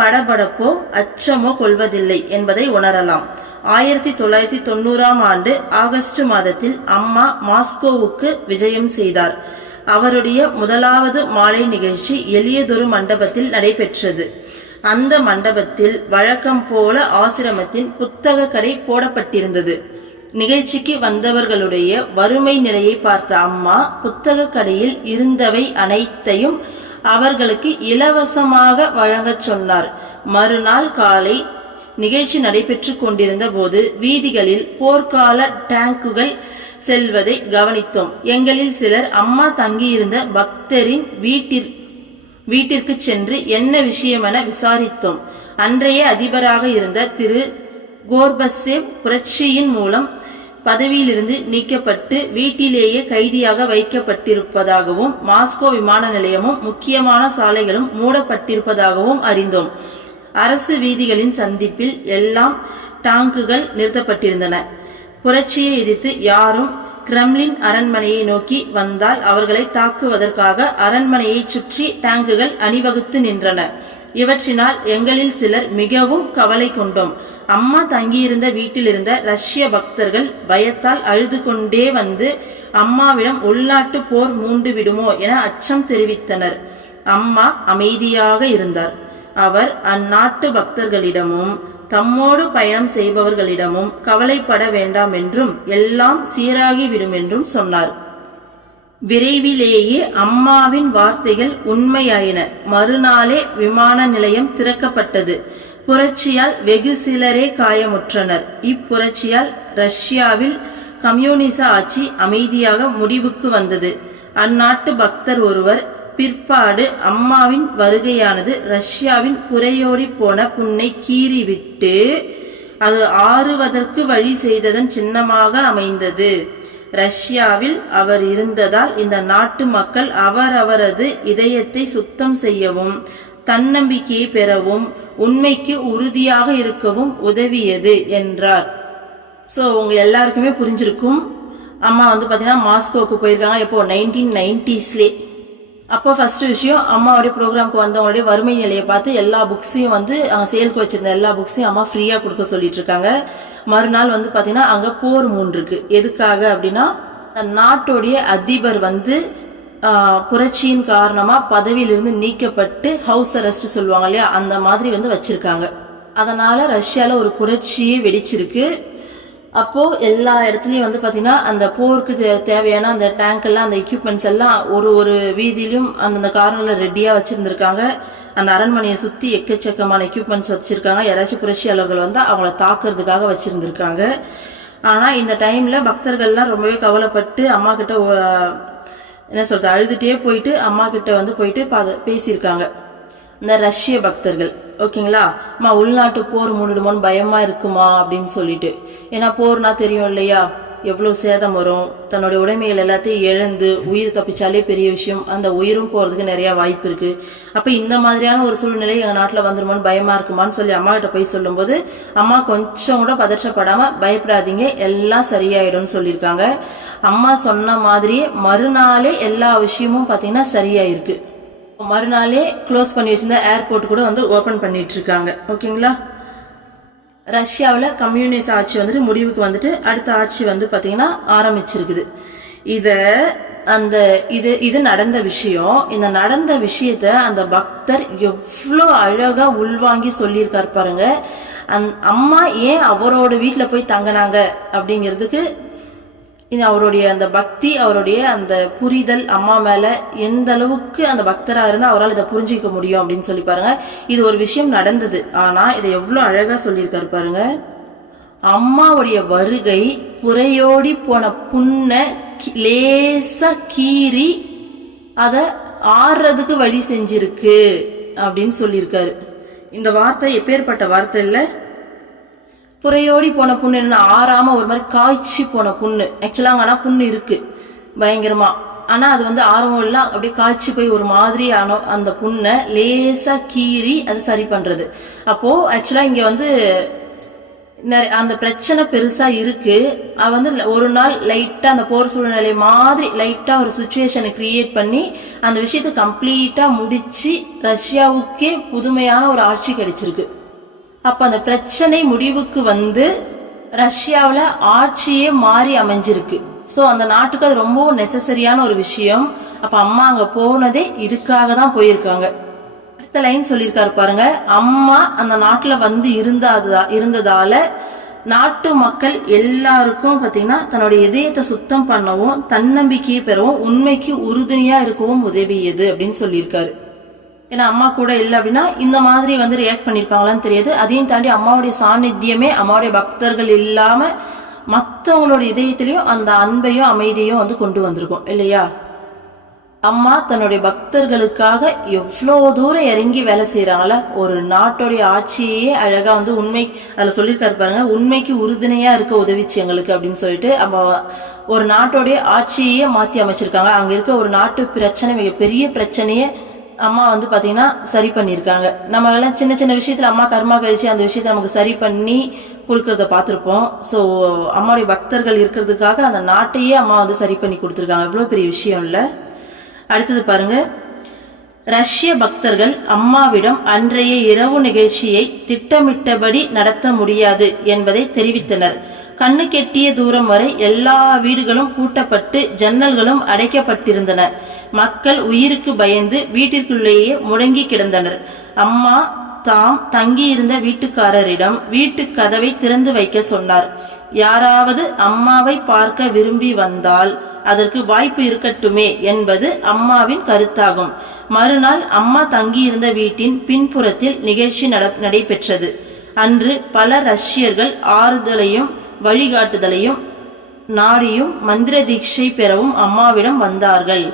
படபடப்போ அச்சமோ கொள்வதில்லை என்பதை உணரலாம். 1990ஆம் ஆண்டு ஆகஸ்ட் மாதத்தில் அம்மா மாஸ்கோவுக்கு விஜயம் செய்தார். அவருடைய முதலாவது மாலை நிகழ்ச்சி எளியதொரு மண்டபத்தில் நடைபெற்றது. அந்த மண்டபத்தில் வழக்கம் போல ஆசிரமத்தின் புத்தக கடை போடப்பட்டிருந்தது. நிகழ்ச்சிக்கு வந்தவர்களுடைய வறுமை நிலையை பார்த்த அம்மா புத்தக கடையில் இருந்தவை அனைத்தையும் அவர்களுக்கு இலவசமாக வழங்கச் சொன்னார். மறுநாள் காலை நிகழ்ச்சி நடைபெற்று கொண்டிருந்த போது வீதிகளில் போர்க்கால டேங்குகள் செல்வதை கவனித்தோம். எங்களில் சிலர் அம்மா தங்கியிருந்த பக்தரின் வீட்டிற்கு சென்று என்ன விஷயம் என விசாரித்தோம். அன்றைய அதிபராக இருந்த திரு கோர்பசேவ் புரட்சியின் மூலம் பதவியிலிருந்து நீக்கப்பட்டு வீட்டிலேயே கைதியாக வைக்கப்பட்டிருப்பதாகவும் மாஸ்கோ விமான நிலையமும் முக்கியமான சாலைகளும் மூடப்பட்டிருப்பதாகவும் அறிந்தோம். அரசு வீதிகளின் சந்திப்பில் எல்லாம் டாங்குகள் நிறுத்தப்பட்டிருந்தன. புரட்சியை எதிர்த்து யாரும் கிரெம்லின் அரண்மனையை நோக்கி வந்தால் அவர்களை தாக்குவதற்காக அரண்மனையை சுற்றி டேங்குகள் அணிவகுத்து நின்றன. இவற்றினால் எங்களில் சிலர் மிகவும் கவலை கொண்டோம். அம்மா தங்கியிருந்த வீட்டில் இருந்த ரஷ்ய பக்தர்கள் பயத்தால் அழுது கொண்டே வந்து அம்மாவிடம் உள்நாட்டு போர் மூண்டு விடுமோ என அச்சம் தெரிவித்தனர். அம்மா அமைதியாக இருந்தார். அவர் அந்நாட்டு பக்தர்களிடமும் தம்மோடு பயணம் செய்பவர்களிடமும் கவலைப்பட வேண்டாம் என்றும் எல்லாம் சீராகிவிடும் என்றும் சொன்னார். விரைவிலேயே அம்மாவின் வார்த்தைகள் உண்மையாயின. மறுநாளே விமான நிலையம் திறக்கப்பட்டது. புரட்சியால் வெகு சிலரே காயமுற்றனர். இப்புரட்சியால் ரஷ்யாவில் கம்யூனிச ஆட்சி அமைதியாக முடிவுக்கு வந்தது. அந்நாட்டு பக்தர் ஒருவர் பிற்பாடு அம்மாவின் வருகையானது ரஷ்யாவின் புரையோடி போன புண்ணை கீறிவிட்டு அது ஆறுவதற்கு வழி செய்ததன் சின்னமாக அமைந்தது. ரஷ்யாவில் அவர் இருந்ததால் இந்த நாட்டு மக்கள் அவரவரது இதயத்தை சுத்தம் செய்யவும் தன்னம்பிக்கையை பெறவும் உண்மைக்கு உறுதியாக இருக்கவும் உதவியது என்றார். ஸோ உங்க எல்லாருக்குமே புரிஞ்சிருக்கும். அம்மா பாத்தீங்கன்னா மாஸ்கோவுக்கு போயிருக்காங்க. எப்போ 1990ஸ்லே. அப்போ ஃபர்ஸ்ட் விஷயம், அம்மாவுடைய ப்ரோக்ராம்க்கு வந்தவங்களுடைய வறுமை நிலையை பார்த்து எல்லா புக்ஸையும் அங்க சேல்க்கு வச்சிருந்த எல்லா புக்ஸையும் அம்மா ஃப்ரீயா கொடுக்க சொல்லிட்டு இருக்காங்க. மறுநாள் பாத்தீங்கன்னா அங்க போர் மூண்டிருக்கு. எதுக்காக அப்படின்னா நாட்டுடைய அதிபர் புரட்சியின் காரணமா பதவியிலிருந்து நீக்கப்பட்டு ஹவுஸ் அரெஸ்ட் சொல்லுவாங்க இல்லையா, அந்த மாதிரி வச்சிருக்காங்க. அதனால ரஷ்யால ஒரு புரட்சியே வெடிச்சிருக்கு. அப்போ எல்லா இடத்துலயும் வந்து பாத்தீங்கன்னா அந்த போருக்கு தேவையான அந்த டேங்க் எல்லாம் அந்த எக்யூப்மெண்ட்ஸ் எல்லாம் ஒரு ஒரு வீதியிலும் அந்தந்த கார்னர்ல ரெடியா வச்சிருந்திருக்காங்க. அந்த அரண்மனையை சுத்தி எக்கச்சக்கமான எக்யூப்மெண்ட்ஸ் வச்சிருக்காங்க. யாராச்சும் புரட்சியாளர்கள் வந்து அவங்கள தாக்குறதுக்காக வச்சிருந்திருக்காங்க. ஆனா இந்த டைம்ல பக்தர்கள்லாம் ரொம்பவே கவலைப்பட்டு அம்மா கிட்ட என்ன சொல்றது அழுதுட்டே போயிட்டு அம்மா கிட்ட வந்து போயிட்டு பேசியிருக்காங்க. இந்த ரஷ்ய பக்தர்கள் ஓகேங்களா, அம்மா உள்நாட்டு போர் மூடிடுமோன்னு பயமா இருக்குமா அப்படின்னு சொல்லிட்டு. ஏன்னா போர்னா தெரியும் இல்லையா, எவ்வளவு சேதம் வரும். தன்னுடைய உடைமைகள் எல்லாத்தையும் இழந்து உயிர் தப்பிச்சாலே பெரிய விஷயம், அந்த உயிரும் போறதுக்கு நிறைய வாய்ப்பு இருக்கு. அப்ப இந்த மாதிரியான ஒரு சூழ்நிலை எங்க நாட்டுல வந்துருமோன்னு பயமா இருக்குமான்னு சொல்லி அம்மா கிட்ட போய் சொல்லும் போது அம்மா கொஞ்சம் கூட பதற்றப்படாம பயப்படாதீங்க எல்லாம் சரியாயிடும்னு சொல்லியிருக்காங்க. அம்மா சொன்ன மாதிரியே மறுநாளே எல்லா விஷயமும் பாத்தீங்கன்னா சரியாயிருக்கு. மறுநாளே க்ளோஸ் பண்ணி வச்சிருந்த ஏர்போர்ட் கூட வந்து ஓபன் பண்ணிட்டு இருக்காங்க. ஓகேங்களா, ரஷ்யாவில் கம்யூனிஸ்ட் ஆட்சி வந்துட்டு முடிவுக்கு வந்துட்டு அடுத்த ஆட்சி வந்து பாத்தீங்கன்னா ஆரம்பிச்சிருக்குது. இது நடந்த விஷயம். இந்த நடந்த விஷயத்த அந்த பக்தர் எவ்வளோ அழகா உள்வாங்கி சொல்லியிருக்காரு பாருங்க. அம்மா ஏன் அவரோட வீட்டுல போய் தங்கினாங்க அப்படிங்கிறதுக்கு அவருடைய அந்த பக்தி, அவருடைய அந்த புரிதல் அம்மா மேல எந்த அளவுக்கு அந்த பக்தரா இருந்தா அவரால் இதை புரிஞ்சிக்க முடியும் அப்படின்னு சொல்லி பாருங்க. இது ஒரு விஷயம் நடந்தது, ஆனா இதை எவ்வளவு அழகா சொல்லியிருக்காரு பாருங்க. அம்மாவுடைய வருகை புறையோடி போன புண்ணை லேசா கீறி அத ஆறுறதுக்கு வழி செஞ்சிருக்கு அப்படின்னு சொல்லியிருக்காரு. இந்த வார்த்தை எப்பேற்பட்ட வார்த்தை இல்ல. புறையோடி போன புண்ணு என்ன, ஆறாம ஒரு மாதிரி காய்ச்சி போன புண்ணு. ஆக்சுவலா ஆனா புண்ணு இருக்கு பயங்கரமா, ஆனா அது வந்து ஆரம்பம் எல்லாம் அப்படியே காய்ச்சி போய் ஒரு மாதிரி ஆனோ அந்த புண்ணை லேசா கீறி அது சரி பண்றது. அப்போ ஆக்சுவலா இங்க வந்து அந்த பிரச்சனை பெருசா இருக்கு. அவ வந்து ஒரு நாள் லைட்டா அந்த போர் சூழ்நிலை மாதிரி லைட்டா ஒரு சுச்சுவேஷனை கிரியேட் பண்ணி அந்த விஷயத்தை கம்ப்ளீட்டா முடிச்சு ரஷ்யாவுக்கே புதுமையான ஒரு ஆட்சி கிடைச்சிருக்கு. அப்ப அந்த பிரச்சனை முடிவுக்கு வந்து ரஷ்யாவில ஆட்சியே மாறி அமைஞ்சிருக்கு. சோ அந்த நாட்டுக்கு அது ரொம்ப நெசசரியான ஒரு விஷயம். அப்ப அம்மா அங்க போனதே இதுக்காக தான் போயிருக்காங்க. அடுத்த லைன் சொல்லியிருக்காரு பாருங்க. அம்மா அந்த நாட்டுல வந்து இருந்ததால நாட்டு மக்கள் எல்லாருக்கும் பாத்தீங்கன்னா தன்னுடைய இதயத்தை சுத்தம் பண்ணவும் தன்னம்பிக்கையை பெறவும் உண்மைக்கு உறுதுணையா இருக்கவும் உதவியது அப்படின்னு சொல்லியிருக்காரு. ஏன்னா அம்மா கூட இல்லை அப்படின்னா இந்த மாதிரி வந்து ரியாக்ட் பண்ணிருப்பாங்களான்னு தெரியாது. அதையும் தாண்டி அம்மாவுடைய சாநித்தியமே அம்மாவுடைய பக்தர்கள் இல்லாம மற்றவங்களோட இதயத்திலையும் அந்த அன்பையும் அமைதியும் வந்து கொண்டு வந்திருக்கும் இல்லையா. அம்மா தன்னுடைய பக்தர்களுக்காக எவ்வளவு தூரம் இறங்கி வேலை செய்யறாங்கள. ஒரு நாட்டுடைய ஆட்சியே அழகா வந்து உண்மை அதுல சொல்லியிருக்காரு பாருங்க, உண்மைக்கு உறுதுணையா இருக்க உதவிச்சு எங்களுக்கு அப்படின்னு சொல்லிட்டு அம்மா ஒரு நாட்டோடைய ஆட்சியே மாத்தி அமைச்சிருக்காங்க. அங்க இருக்க ஒரு நாட்டு பிரச்சனை, மிகப்பெரிய பிரச்சனையே அம்மா வந்து பாத்தீங்கன்னா சரி பண்ணியிருக்காங்க. நம்ம எல்லாம் சின்ன சின்ன விஷயத்துல அம்மா கர்மா கழிச்சு அந்த விஷயத்த நமக்கு சரி பண்ணி கொடுக்கறத பார்த்திருப்போம். ஸோ அம்மாவுடைய பக்தர்கள் இருக்கிறதுக்காக அந்த நாட்டையே அம்மா வந்து சரி பண்ணி கொடுத்துருக்காங்க. இவ்வளவு பெரிய விஷயம் இல்ல. அடுத்தது பாருங்க, ரஷ்ய பக்தர்கள் அம்மாவிடம் அன்றைய இரவு நிகழ்ச்சியை திட்டமிட்டபடி நடத்த முடியாது என்பதை தெரிவித்தனர். கண்ணு கெட்டிய தூரம் வரை எல்லா வீடுகளும் பூட்டப்பட்டு ஜன்னல்களும் அடைக்கப்பட்டிருந்தன. மக்கள் உயிருக்கு பயந்து வீட்டிற்குள்ளேயே முடங்கி கிடந்தனர். அம்மா தாம் தங்கியிருந்த வீட்டுக்காரரிடம் வீட்டு கதவை திறந்து வைக்க சொன்னார். யாராவது அம்மாவை பார்க்க விரும்பி வந்தால் அதற்கு வாய்ப்பு இருக்கட்டுமே என்பது அம்மாவின் கருத்தாகும். மறுநாள் அம்மா தங்கியிருந்த வீட்டின் பின்புறத்தில் நிகழ்ச்சி நடைபெற்றது. அன்று பல ரஷ்யர்கள் ஆறுதலையும் வழிகாட்டுதலையும் நாடியும் மந்திர தீட்சை பெறவும் அம்மாவிடம் வந்தார்கள்.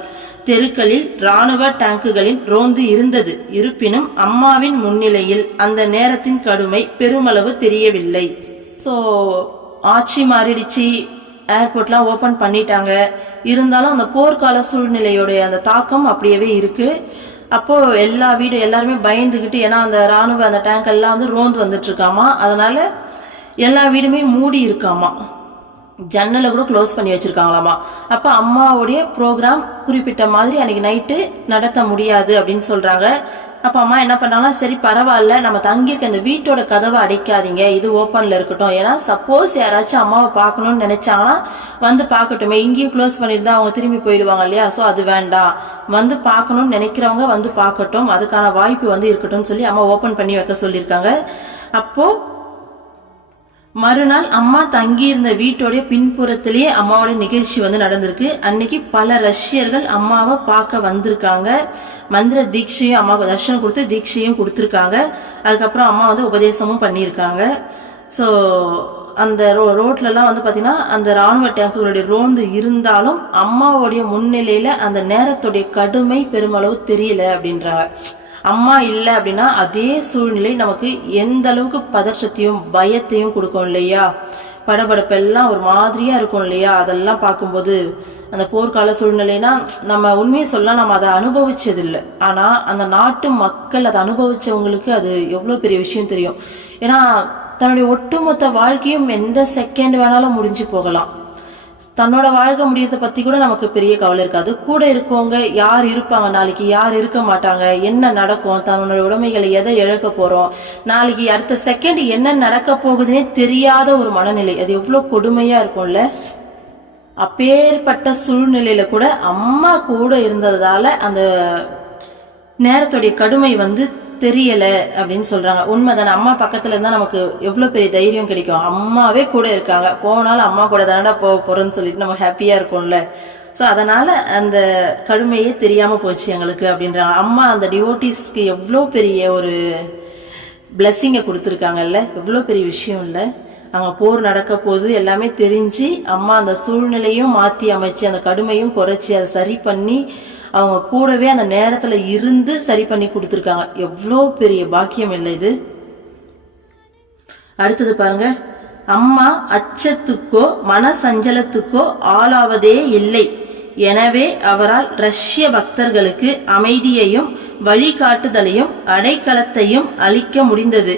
தெருக்களில் ராணுவ டேங்குகளின் ரோந்து இருந்தது. இருப்பினும் அம்மாவின் முன்னிலையில் அந்த நேரத்தின் கடுமை பெருமளவு தெரியவில்லை. ஸோ ஆட்சி மாறிடுச்சு, ஏர்போர்ட்லாம் ஓபன் பண்ணிட்டாங்க. இருந்தாலும் அந்த போர்க்கால சூழ்நிலையோடைய அந்த தாக்கம் அப்படியே இருக்கு. அப்போ எல்லாருமே பயந்துகிட்டு, ஏன்னா அந்த ராணுவ அந்த டேங்க் எல்லாம் வந்து ரோந்து வந்துட்டு இருக்காமா, அதனால எல்லா வீடுமே மூடி இருக்காமா, ஜன்னலை கூட க்ளோஸ் பண்ணி வச்சிருக்காங்களாமா. அப்ப அம்மாவுடைய ப்ரோக்ராம் குறிப்பிட்ட மாதிரி அன்னைக்கு நைட்டு நடத்த முடியாது அப்படின்னு சொல்றாங்க. அப்ப அம்மா என்ன பண்ணாங்கன்னா, சரி பரவாயில்ல, நம்ம தங்கியிருக்க இந்த வீட்டோட கதவை அடைக்காதீங்க, இது ஓப்பன்ல இருக்கட்டும். ஏன்னா சப்போஸ் யாராச்சும் அம்மாவை பார்க்கணும்னு நினைச்சாங்கன்னா வந்து பார்க்கட்டுமே, இங்கேயும் க்ளோஸ் பண்ணியிருந்தா அவங்க திரும்பி போயிடுவாங்க இல்லையா. ஸோ அது வேண்டாம், வந்து பார்க்கணும்னு நினைக்கிறவங்க வந்து பார்க்கட்டும், அதுக்கான வாய்ப்பு வந்து இருக்கட்டும் சொல்லி அம்மா ஓப்பன் பண்ணி வைக்க சொல்லியிருக்காங்க. அப்போ மறுநாள் அம்மா தங்கியிருந்த வீட்டோடைய பின்புறத்திலேயே அம்மாவோட நிகழ்ச்சி நடந்திருக்கு. அன்னைக்கு பல ரஷ்யர்கள் அம்மாவை பார்க்க வந்திருக்காங்க. மந்திர தீட்சையும் அம்மாவுக்கு தர்ஷனம் கொடுத்து தீட்சையும் கொடுத்துருக்காங்க. அதுக்கப்புறம் அம்மா உபதேசமும் பண்ணியிருக்காங்க. ஸோ அந்த ரோட்லலாம் பார்த்தீங்கன்னா அந்த ராணுவ டேங்குகளுடைய ரோந்து இருந்தாலும் அம்மாவோடைய முன்னிலையில அந்த நேரத்துடைய கடுமை பெருமளவு தெரியல அப்படின்றாங்க. அம்மா இல்லை அப்படின்னா அதே சூழ்நிலை நமக்கு எந்த அளவுக்கு பதற்றத்தையும் பயத்தையும் கொடுக்கும் இல்லையா? படபடப்பெல்லாம் ஒரு மாதிரியா இருக்கும் இல்லையா? அதெல்லாம் பார்க்கும்போது அந்த போர்க்கால சூழ்நிலைனா நம்ம உண்மையை சொல்லலாம், நம்ம அதை அனுபவிச்சது இல்லை. ஆனா அந்த நாட்டு மக்கள் அதை அனுபவிச்சவங்களுக்கு அது எவ்வளவு பெரிய விஷயம் தெரியும். ஏன்னா தன்னுடைய ஒட்டுமொத்த வாழ்க்கையும் எந்த செகண்ட் வேணாலும் முடிஞ்சு போகலாம். தன்னோட வாழ்க்கை முடியறத பத்தி கூட நமக்கு பெரிய கவலை இருக்காது. கூட இருக்கவங்க யார் இருப்பாங்க, நாளைக்கு யார் இருக்க மாட்டாங்க, என்ன நடக்கும், தன்னோட உடைமைகளை எதை இழக்க போறோம், நாளைக்கு அடுத்த செகண்ட் என்ன நடக்க போகுதுன்னே தெரியாத ஒரு மனநிலை. அது எவ்வளவு கொடுமையா இருக்கும்ல. அப்பேற்பட்ட சூழ்நிலையில கூட அம்மா கூட இருந்ததால அந்த நேரத்துடைய கடுமை தெரியல அப்படின்னு சொல்றாங்க. உண்மைதானே? அம்மா பக்கத்துல இருந்தா நமக்கு எவ்வளவு பெரிய தைரியம் கிடைக்கும். அம்மாவே கூட இருக்காங்க, போனாலும் அம்மா கூட தானடா போறோம்னு சொல்லிட்டு நம்ம ஹாப்பியா இருக்கும்ல. ஸோ அதனால அந்த கடுமையே தெரியாம போச்சு எங்களுக்கு அப்படின்றாங்க. அம்மா அந்த டிவோட்டிஸ்க்கு எவ்வளோ பெரிய ஒரு பிளஸ்ஸிங்கை கொடுத்துருக்காங்கல்ல, எவ்வளோ பெரிய விஷயம் இல்லை. அங்கே போர் நடக்க போது எல்லாமே தெரிஞ்சு அம்மா அந்த சூழ்நிலையும் மாற்றி அமைச்சு அந்த கடுமையும் குறைச்சி அதை சரி பண்ணி அவங்க கூடவே அந்த நேரத்துல இருந்து சரி பண்ணி கொடுத்துருக்காங்க. எவ்வளோ பெரிய பாக்கியம் இல்லை இது. அடுத்தது பாருங்க, அம்மா அச்சத்துக்கோ மன சஞ்சலத்துக்கோ ஆளாவதே இல்லை. எனவே அவரால் ரஷ்ய பக்தர்களுக்கு அமைதியையும் வழிகாட்டுதலையும் அடைக்கலத்தையும் அளிக்க முடிந்தது.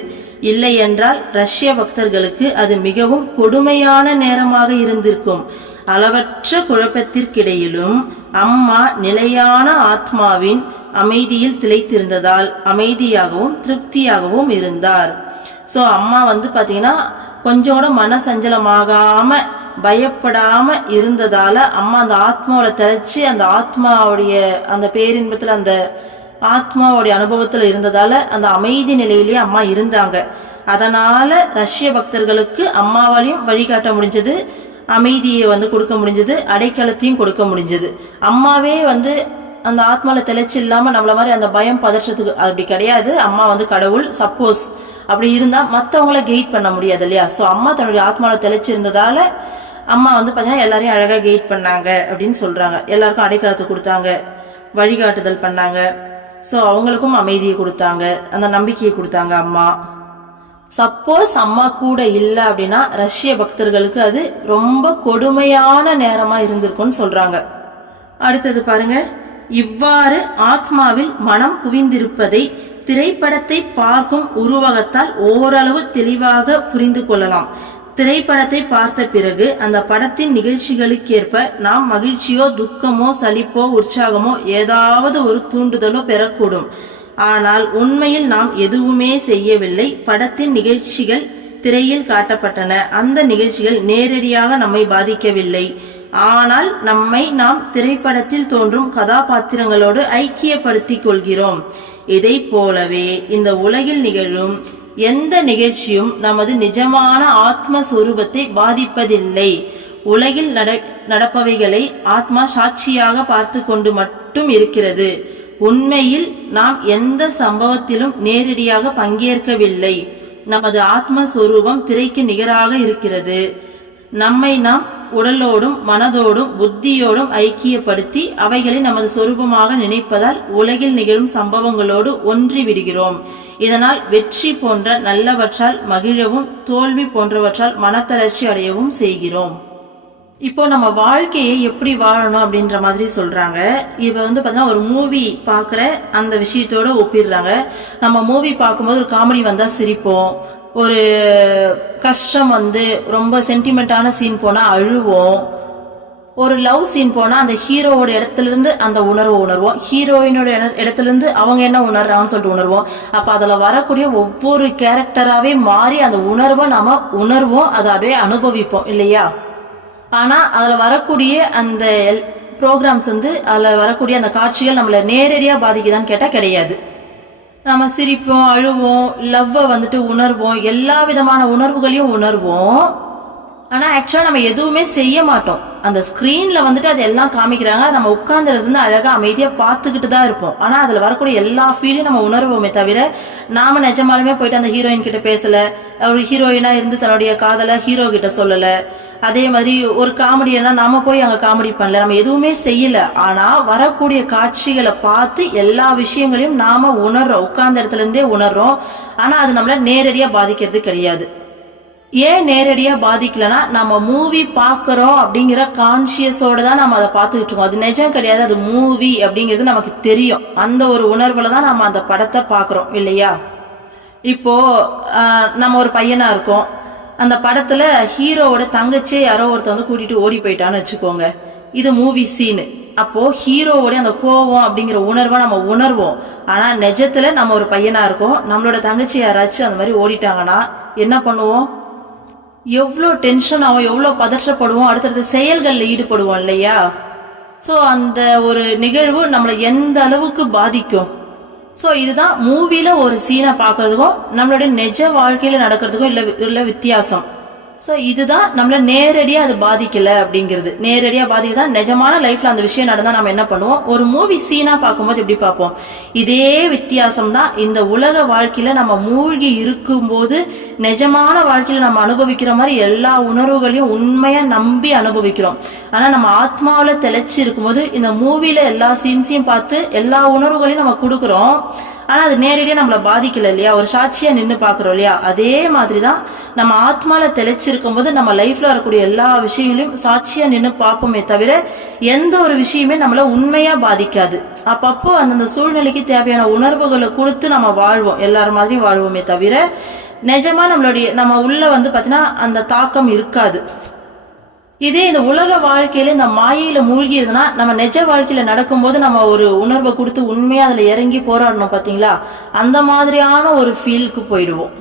இல்லை என்றால் ரஷ்ய பக்தர்களுக்கு அது மிகவும் கொடுமையான நேரமாக இருந்திருக்கும். அளவற்ற குழப்பத்திற்கிடையிலும் அம்மா நிலையான ஆத்மாவின் அமைதியில் திளைத்திருந்ததால் அமைதியாகவும் திருப்தியாகவும் இருந்தார். ஸோ அம்மா பாத்தீங்கன்னா கொஞ்சம் கூட மன சஞ்சலமாகாம பயப்படாம இருந்ததால அம்மா அந்த ஆத்மாவோட திளைச்சு அந்த ஆத்மாவுடைய அந்த பேரின்பத்துல அந்த ஆத்மாவுடைய அனுபவத்துல இருந்ததால அந்த அமைதி நிலையிலேயே அம்மா இருந்தாங்க. அதனால ரஷ்ய பக்தர்களுக்கு அம்மாவாலையும் வழிகாட்ட முடிஞ்சது, அமைதியை கொடுக்க முடிஞ்சது, அடைக்கலத்தையும் கொடுக்க முடிஞ்சது. அம்மாவே அந்த ஆத்மால தெளிச்சு இல்லாம நம்மள மாதிரி அந்த பயம் பதற்றத்துக்கு அப்படி கிடையாது. அம்மா கடவுள். சப்போஸ் அப்படி இருந்தா மத்தவங்கள கெயிட் பண்ண முடியாது இல்லையா? சோ அம்மா தன்னுடைய ஆத்மால தெளிச்சு இருந்ததால அம்மா பாத்தீங்கன்னா எல்லாரையும் அழகா கெயிட் பண்ணாங்க அப்படின்னு சொல்றாங்க. எல்லாருக்கும் அடைக்கலத்தை கொடுத்தாங்க, வழிகாட்டுதல் பண்ணாங்க. சோ அவங்களுக்கும் அமைதியை கொடுத்தாங்க, அந்த நம்பிக்கையை கொடுத்தாங்க அம்மா. சப்போஸ் அம்மா கூட இல்லை அப்படின்னா ரஷ்ய பக்தர்களுக்கு அது ரொம்ப கொடுமையான நேரமா இருந்திருக்கும்னு சொல்றாங்க. அடுத்தது பாருங்க, இவ்வாறு ஆத்மாவில் மனம் குவிந்திருப்பதை திரைப்படத்தை பார்க்கும் உருவகத்தால் ஓரளவு தெளிவாக புரிந்து கொள்ளலாம். திரைப்படத்தை பார்த்த பிறகு அந்த படத்தின் நிகழ்ச்சிகளுக்கேற்ப நாம் மகிழ்ச்சியோ துக்கமோ சலிப்போ உற்சாகமோ ஏதாவது ஒரு தூண்டுதலோ பெறக்கூடும். ஆனால் உண்மையில் நாம் எதுவுமே செய்யவில்லை. படத்தின் நிகழ்ச்சிகள் திரையில் காட்டப்பட்டன. அந்த நிகழ்ச்சிகள் நேரடியாக நம்மை பாதிக்கவில்லை. ஆனால் நம்மை நாம் திரைப்படத்தில் தோன்றும் கதாபாத்திரங்களோடு ஐக்கியப்படுத்திக் கொள்கிறோம். இதை போலவே இந்த உலகில் நிகழும் எந்த நிகழ்ச்சியும் நமது நிஜமான ஆத்மஸ்வரூபத்தை பாதிப்பதில்லை. உலகில் நடப்பவைகளை ஆத்மா சாட்சியாக பார்த்து கொண்டு மட்டும் இருக்கிறது. உண்மையில் நாம் எந்த சம்பவத்திலும் நேரடியாக பங்கேற்கவில்லை. நமது ஆத்மஸ்வரூபம் திரைக்கு நிகராக இருக்கிறது. நம்மை நாம் உடலோடும் மனதோடும் புத்தியோடும் ஐக்கியப்படுத்தி அவைகளை நமது சொரூபமாக நினைப்பதால் உலகில் நிகழும் சம்பவங்களோடு ஒன்றி விடுகிறோம். இதனால் வெற்றி போன்ற நல்லவற்றால் மகிழவும் தோல்வி போன்றவற்றால் மனத்தளர்ச்சி அடையவும் செய்கிறோம். இப்போ நம்ம வாழ்க்கையை எப்படி வாழணும் அப்படின்ற மாதிரி சொல்றாங்க. இவ பாத்தீங்கன்னா ஒரு மூவி பாக்குற அந்த விஷயத்தோட ஒப்பிடுறாங்க. நம்ம மூவி பார்க்கும்போது ஒரு காமெடி வந்தா சிரிப்போம், ஒரு கஷ்டம் ரொம்ப சென்டிமெண்டான சீன் போனா அழுவோம், ஒரு லவ் சீன் போனா அந்த ஹீரோவோட இடத்துல இருந்து அந்த உணர்வு உணர்வோம், ஹீரோயினோட இடத்துல இருந்து அவங்க என்ன உணர்றாங்கன்னு சொல்லிட்டு உணர்வோம். அப்ப அதுல வரக்கூடிய ஒவ்வொரு கேரக்டராவே மாறி அந்த உணர்வை நாம உணர்வோம், அதை அப்படியே அனுபவிப்போம் இல்லையா? ஆனா அதுல வரக்கூடிய அந்த ப்ரோக்ராம்ஸ் அதுல வரக்கூடிய அந்த காட்சிகள் நம்மள நேரடியா பாதிக்குதான்னு கேட்டா கிடையாது. நம்ம சிரிப்போம், அழுவோம், லவ்வை வந்துட்டு உணர்வோம், எல்லா விதமான உணர்வுகளையும் உணர்வோம். ஆனா ஆக்சுவலா நம்ம எதுவுமே செய்ய மாட்டோம். அந்த ஸ்கிரீன்ல வந்துட்டு அது எல்லாம் காமிக்கிறாங்க, நம்ம உட்கார்ந்துறது இருந்து அழகா அமைதியா பார்த்துக்கிட்டு தான் இருப்போம். ஆனா அதுல வரக்கூடிய எல்லா ஃபீலையும் நம்ம உணர்வோமே தவிர நாம நிஜமாலுமே போயிட்டு அந்த ஹீரோயின் கிட்ட பேசல, ஒரு ஹீரோயினா இருந்து தன்னுடைய காதலை ஹீரோ கிட்ட சொல்லல. அதே மாதிரி ஒரு காமெடினா நாம போய் அங்க காமெடி பண்ணல, நம்ம எதுவுமே செய்யல. ஆனா வரக்கூடிய காட்சிகளை பார்த்து எல்லா விஷயங்களையும் நாம உணர்றோம், உட்கார்ந்த இடத்துல இருந்தே உணர்றோம். ஆனா அது நம்மள நேரடியா பாதிக்கிறது கிடையாது. ஏன் நேரடியா பாதிக்கலன்னா, நம்ம மூவி பாக்குறோம் அப்படிங்கிற கான்சியஸோட தான் நம்ம அதை பார்த்துக்கிட்டு இருக்கோம். அது நிஜம் கிடையாது, அது மூவி அப்படிங்கிறது நமக்கு தெரியும். அந்த ஒரு உணர்வுல தான் நம்ம அந்த படத்தை பாக்குறோம் இல்லையா? இப்போ நம்ம ஒரு பையனா இருக்கோம், அந்த படத்துல ஹீரோவோட தங்கச்சியை யாரோ ஒருத்த வந்து கூட்டிட்டு ஓடி போயிட்டான்னு வச்சுக்கோங்க. இது மூவி சீனு. அப்போ ஹீரோவோட அந்த கோவம் அப்படிங்கிற உணர்வை நம்ம உணர்வோம். ஆனா நிஜத்துல நம்ம ஒரு பையனா இருக்கோம், நம்மளோட தங்கச்சி யாராச்சும் அந்த மாதிரி ஓடிட்டாங்கன்னா என்ன பண்ணுவோம்? எவ்வளோ டென்ஷன் ஆகும், எவ்வளோ பதற்றப்படுவோம், அடுத்தடுத்த செயல்களில் ஈடுபடுவோம் இல்லையா? ஸோ அந்த ஒரு நிகழ்வு நம்மளை எந்த அளவுக்கு பாதிக்கும். ஸோ இதுதான் மூவில ஒரு சீனை பார்க்கறதுக்கும் நம்மளுடைய நிஜ வாழ்க்கையில நடக்கிறதுக்கும் இல்ல வித்தியாசம். ஸோ இதுதான் நம்மள நேரடியா அது பாதிக்கல அப்படிங்கிறது. நேரடியா பாதிக்கதான் நிஜமான லைஃப்ல அந்த விஷயம் நடந்தா நம்ம என்ன பண்ணுவோம்? ஒரு மூவி சீனா பார்க்கும்போது எப்படி பார்ப்போம்? இதே வித்தியாசம் தான் இந்த உலக வாழ்க்கையில நம்ம மூழ்கி இருக்கும்போது நிஜமான வாழ்க்கையில நம்ம அனுபவிக்கிற மாதிரி எல்லா உணர்வுகளையும் உண்மையா நம்பி அனுபவிக்கிறோம். ஆனா நம்ம ஆத்மாவில தெளிச்சு இருக்கும்போது இந்த மூவில எல்லா சீன்ஸையும் பார்த்து எல்லா உணர்வுகளையும் நம்ம கொடுக்குறோம். ஆனா அது நேரடியா நம்மள பாதிக்கல இல்லையா? ஒரு சாட்சியா நின்று பாக்குறோம் இல்லையா? அதே மாதிரிதான் நம்ம ஆத்மால தெளிச்சிருக்கும் போது நம்ம லைஃப்ல வரக்கூடிய எல்லா விஷயங்களையும் சாட்சியா நின்று பார்ப்போமே தவிர எந்த ஒரு விஷயமே நம்மள உண்மையா பாதிக்காது. அப்பப்போ அந்தந்த சூழ்நிலைக்கு தேவையான உணர்வுகளை கொடுத்து நம்ம வாழ்வோம், எல்லாரும் மாதிரியும் வாழ்வோமே தவிர நிஜமா நம்ம உள்ள வந்து பாத்தீங்கன்னா அந்த தாக்கம் இருக்காது. இதே இந்த உலக வாழ்க்கையில இந்த மாயையில மூழ்கி இருந்தனா நம்ம நிஜ வாழ்க்கையில நடக்கும்போது நம்ம ஒரு உணர்வை கொடுத்து உண்மையா அதுல இறங்கி போராடணும் பாத்தீங்களா? அந்த மாதிரியான ஒரு ஃபீலுக்கு போயிடுவோம்.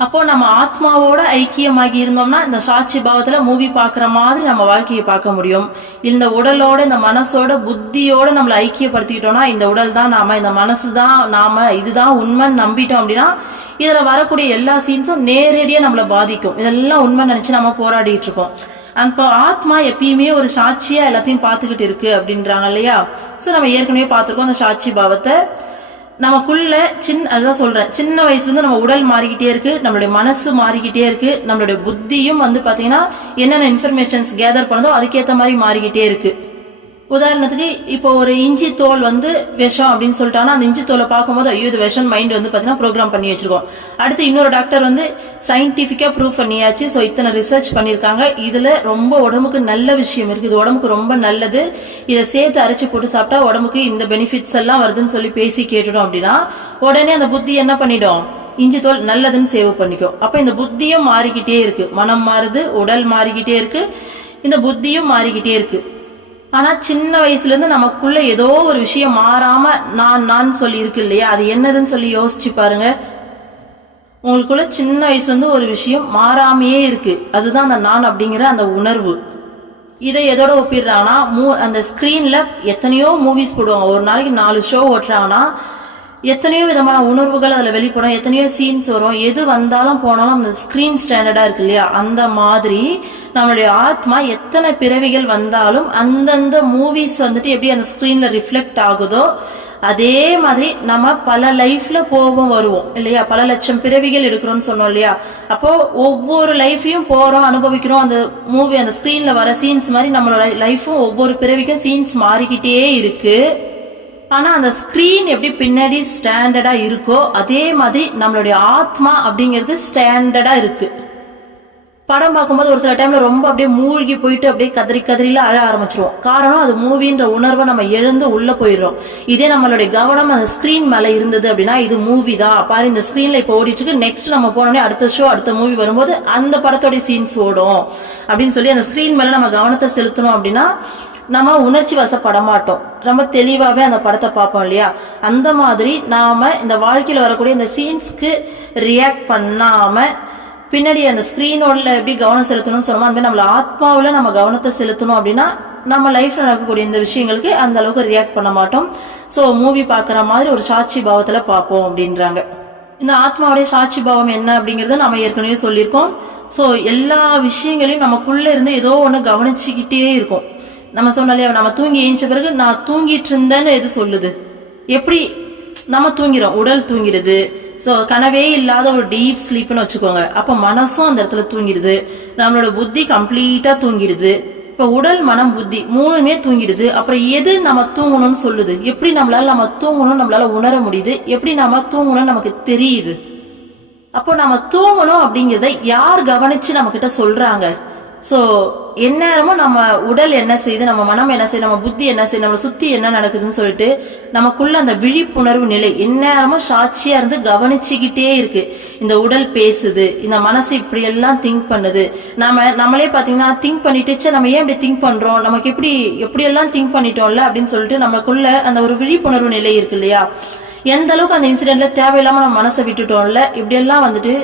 அப்போ நம்ம ஆத்மாவோட ஐக்கியமாகி இருந்தோம்னா இந்த சாட்சி பாவத்துல மூவி பாக்குற மாதிரி நம்ம வாழ்க்கையை பார்க்க முடியும். இந்த உடலோட இந்த மனசோட புத்தியோட நம்மளை ஐக்கியப்படுத்திக்கிட்டோம்னா இந்த உடல் தான் நாம, இந்த மனசு தான் நாம, இதுதான் உண்மைன்னு நம்பிட்டோம் அப்படின்னா இதுல வரக்கூடிய எல்லா சீன்ஸும் நேரடியா நம்மளை பாதிக்கும். இதெல்லாம் உண்மை நினைச்சு நம்ம போராடிட்டு இருக்கோம். அப்போ ஆத்மா எப்பயுமே ஒரு சாட்சியா எல்லாத்தையும் பார்த்துக்கிட்டு இருக்கு அப்படின்றாங்க இல்லையா? ஸோ நம்ம ஏற்கனவே பார்த்துருக்கோம் அந்த சாட்சி பாவத்தை. நமக்குள்ள அதுதான் சொல்றேன், சின்ன வயசுல இருந்து நம்ம உடல் மாறிக்கிட்டே இருக்கு, நம்மளுடைய மனசு மாறிக்கிட்டே இருக்கு, நம்மளுடைய புத்தியும் வந்து பாத்தீங்கன்னா என்னென்ன இன்ஃபர்மேஷன்ஸ் கேதர் பண்ணதோ அதுக்கேற்ற மாதிரி மாறிக்கிட்டே இருக்கு. உதாரணத்துக்கு இப்போ ஒரு இஞ்சி தோல் வந்து விஷம் அப்படின்னு சொல்லிட்டாங்கன்னா அந்த இஞ்சி தோலை பார்க்கும்போது ஐயோ இது விஷம் மைண்ட் வந்து பாத்தீங்கன்னா ப்ரோக்ராம் பண்ணி வச்சிருக்கோம். அடுத்து இன்னொரு டாக்டர் வந்து சயின்டிபிக்கா ப்ரூவ் பண்ணியாச்சு, ஸோ இத்தனை ரிசர்ச் பண்ணியிருக்காங்க, இதுல ரொம்ப உடம்புக்கு நல்ல விஷயம் இருக்கு, இது உடம்புக்கு ரொம்ப நல்லது, இதை சேர்த்து அரைச்சி போட்டு சாப்பிட்டா உடம்புக்கு இந்த பெனிஃபிட்ஸ் எல்லாம் வருதுன்னு சொல்லி பேசி கேட்டுடும் அப்படின்னா உடனே அந்த புத்தி என்ன பண்ணிடும்? இஞ்சி தோல் நல்லதுன்னு சேவ் பண்ணிக்கும். அப்ப இந்த புத்தியும் மாறிக்கிட்டே இருக்கு, மனம் மாறுது, உடல் மாறிக்கிட்டே இருக்கு, இந்த புத்தியும் மாறிக்கிட்டே இருக்கு. ஆனா சின்ன வயசுல இருந்து நமக்குள்ள ஏதோ ஒரு விஷயம் மாறாம நான் சொல்லி இருக்கு இல்லையா? அது என்னதுன்னு சொல்லி யோசிச்சு பாருங்க. உங்களுக்குள்ள சின்ன வயசுல இருந்து ஒரு விஷயம் மாறாமையே இருக்கு, அதுதான் அந்த நான் அப்படிங்கிற அந்த உணர்வு. இதை எதோட ஒப்பிடுறாங்கன்னா அந்த ஸ்கிரீன்ல எத்தனையோ மூவிஸ் போடுவாங்க, ஒரு நாளைக்கு 4 ஷோ ஓட்டுறாங்கன்னா எத்தனையோ விதமான உணர்வுகள் அதுல வெளிப்படும், எத்தனையோ சீன்ஸ் வரும், எது வந்தாலும் போனாலும் அந்த ஸ்கிரீன் ஸ்டாண்டர்டா இருக்கு இல்லையா? அந்த மாதிரி நம்மளுடைய ஆத்மா எத்தனை பிறவிகள் வந்தாலும் அந்தந்த மூவிஸ் வந்துட்டு எப்படி அந்த ஸ்கிரீன்ல ரிஃப்ளெக்ட் ஆகுதோ அதே மாதிரி நம்ம பல லைஃப்ல போவோம் வருவோம் இல்லையா? பல லட்சம் பிறவிகள் எடுக்கிறோம்னு சொன்னோம் இல்லையா? அப்போ ஒவ்வொரு லைஃபையும் போறோம், அனுபவிக்கிறோம். அந்த மூவி அந்த ஸ்கிரீன்ல வர சீன்ஸ் மாதிரி நம்மளோட லைஃபும் ஒவ்வொரு பிறவிக்கும் சீன்ஸ் மாறிக்கிட்டே இருக்கு. ஆனா அந்த ஸ்கிரீன் எப்படி பின்னாடி ஸ்டாண்டர்டா இருக்கோ அதே மாதிரி நம்மளுடைய ஆத்மா அப்படிங்கிறது ஸ்டாண்டர்டா இருக்கு. படம் பார்க்கும்போது ஒரு சில டைம்ல ரொம்ப அப்படியே மூழ்கி போயிட்டு அப்படியே கதறில அழ ஆரம்பிச்சிருவோம். காரணம் அது மூவின்ற உணர்வை நம்ம எழுந்து உள்ள போயிடுறோம். இதே நம்மளுடைய கவனம் அந்த ஸ்கிரீன் மேல இருந்தது அப்படின்னா இது மூவி தான் பாரு, இந்த ஸ்கிரீன்ல இப்ப ஓடிட்டு இருக்கு, நெக்ஸ்ட் நம்ம போனோடனே அடுத்த ஷோ அடுத்த மூவி வரும்போது அந்த படத்தோட சீன்ஸ் ஓடும் அப்படின்னு சொல்லி அந்த ஸ்கிரீன் மேல நம்ம கவனத்தை செலுத்தணும் அப்படின்னா நம்ம உணர்ச்சி வசப்பட மாட்டோம், ரொம்ப தெளிவாவே அந்த படத்தை பார்ப்போம் இல்லையா? அந்த மாதிரி நாம இந்த வாழ்க்கையில வரக்கூடிய இந்த சீன்ஸ்க்கு ரியாக்ட் பண்ணாம பின்னாடி அந்த ஸ்கிரீனோட எப்படி கவனம் செலுத்தணும்னு சொன்னோமோ அந்த மாதிரி நம்மள ஆத்மாவில நம்ம கவனத்தை செலுத்தணும் அப்படின்னா நம்ம லைஃப்ல நடக்கக்கூடிய இந்த விஷயங்களுக்கு அந்த அளவுக்கு ரியாக்ட் பண்ண மாட்டோம். ஸோ மூவி பார்க்குற மாதிரி ஒரு சாட்சி பாவத்துல பார்ப்போம் அப்படின்றாங்க. இந்த ஆத்மாவுடைய சாட்சி பாவம் என்ன அப்படிங்கறத நம்ம ஏற்கனவே சொல்லியிருக்கோம். ஸோ எல்லா விஷயங்களையும் நமக்குள்ள இருந்து ஏதோ ஒன்று கவனிச்சுக்கிட்டே இருக்கும். நம்ம சொன்னாலே நம்ம தூங்கி எழுந்த பிறகு நான் தூங்கிட்டு இருந்தேன்னு எது சொல்லுது? எப்படி நம்ம தூங்கிறோம், உடல் தூங்கிடுது. ஸோ கனவே இல்லாத ஒரு டீப் ஸ்லீப்னு வச்சுக்கோங்க. அப்போ மனசும் அந்த இடத்துல தூங்கிடுது, நம்மளோட புத்தி கம்ப்ளீட்டா தூங்கிடுது. இப்போ உடல் மனம் புத்தி மூணுமே தூங்கிடுது. அப்புறம் எது நம்ம தூங்கணும்னு சொல்லுது? எப்படி நம்ம தூங்கணும்னு நம்மளால உணர முடியுது? எப்படி நம்ம தூங்கணும்னு நமக்கு தெரியுது? அப்போ நம்ம தூங்கணும் அப்படிங்கிறத யார் கவனிச்சு நம்ம கிட்ட சொல்றாங்க? ஸோ எந்நேரமும் நம்ம உடல் என்ன செய்யுது, நம்ம மனம் என்ன செய்யுது, நம்ம புத்தி என்ன செய்யுது, நம்ம சுத்தி என்ன நடக்குதுன்னு சொல்லிட்டு நமக்குள்ள அந்த விழிப்புணர்வு நிலை எந்நேரமும் சாட்சியா இருந்து கவனிச்சுக்கிட்டே இருக்கு. இந்த உடல் பேசுது, இந்த மனசு இப்படி எல்லாம் திங்க் பண்ணுது. நம்மளே பாத்தீங்கன்னா திங்க் பண்ணிட்டு நம்ம ஏன் இப்படி திங்க் பண்றோம், நமக்கு எப்படி எல்லாம் திங்க் பண்ணிட்டோம்ல அப்படின்னு சொல்லிட்டு நமக்குள்ள அந்த ஒரு விழிப்புணர்வு நிலை இருக்கு இல்லையா? எந்த அளவுக்கு அந்த இன்சிடென்ட்ல தேவையில்லாம நம்ம மனசை விட்டுட்டோம்ல, இப்படி எல்லாம் வந்துட்டு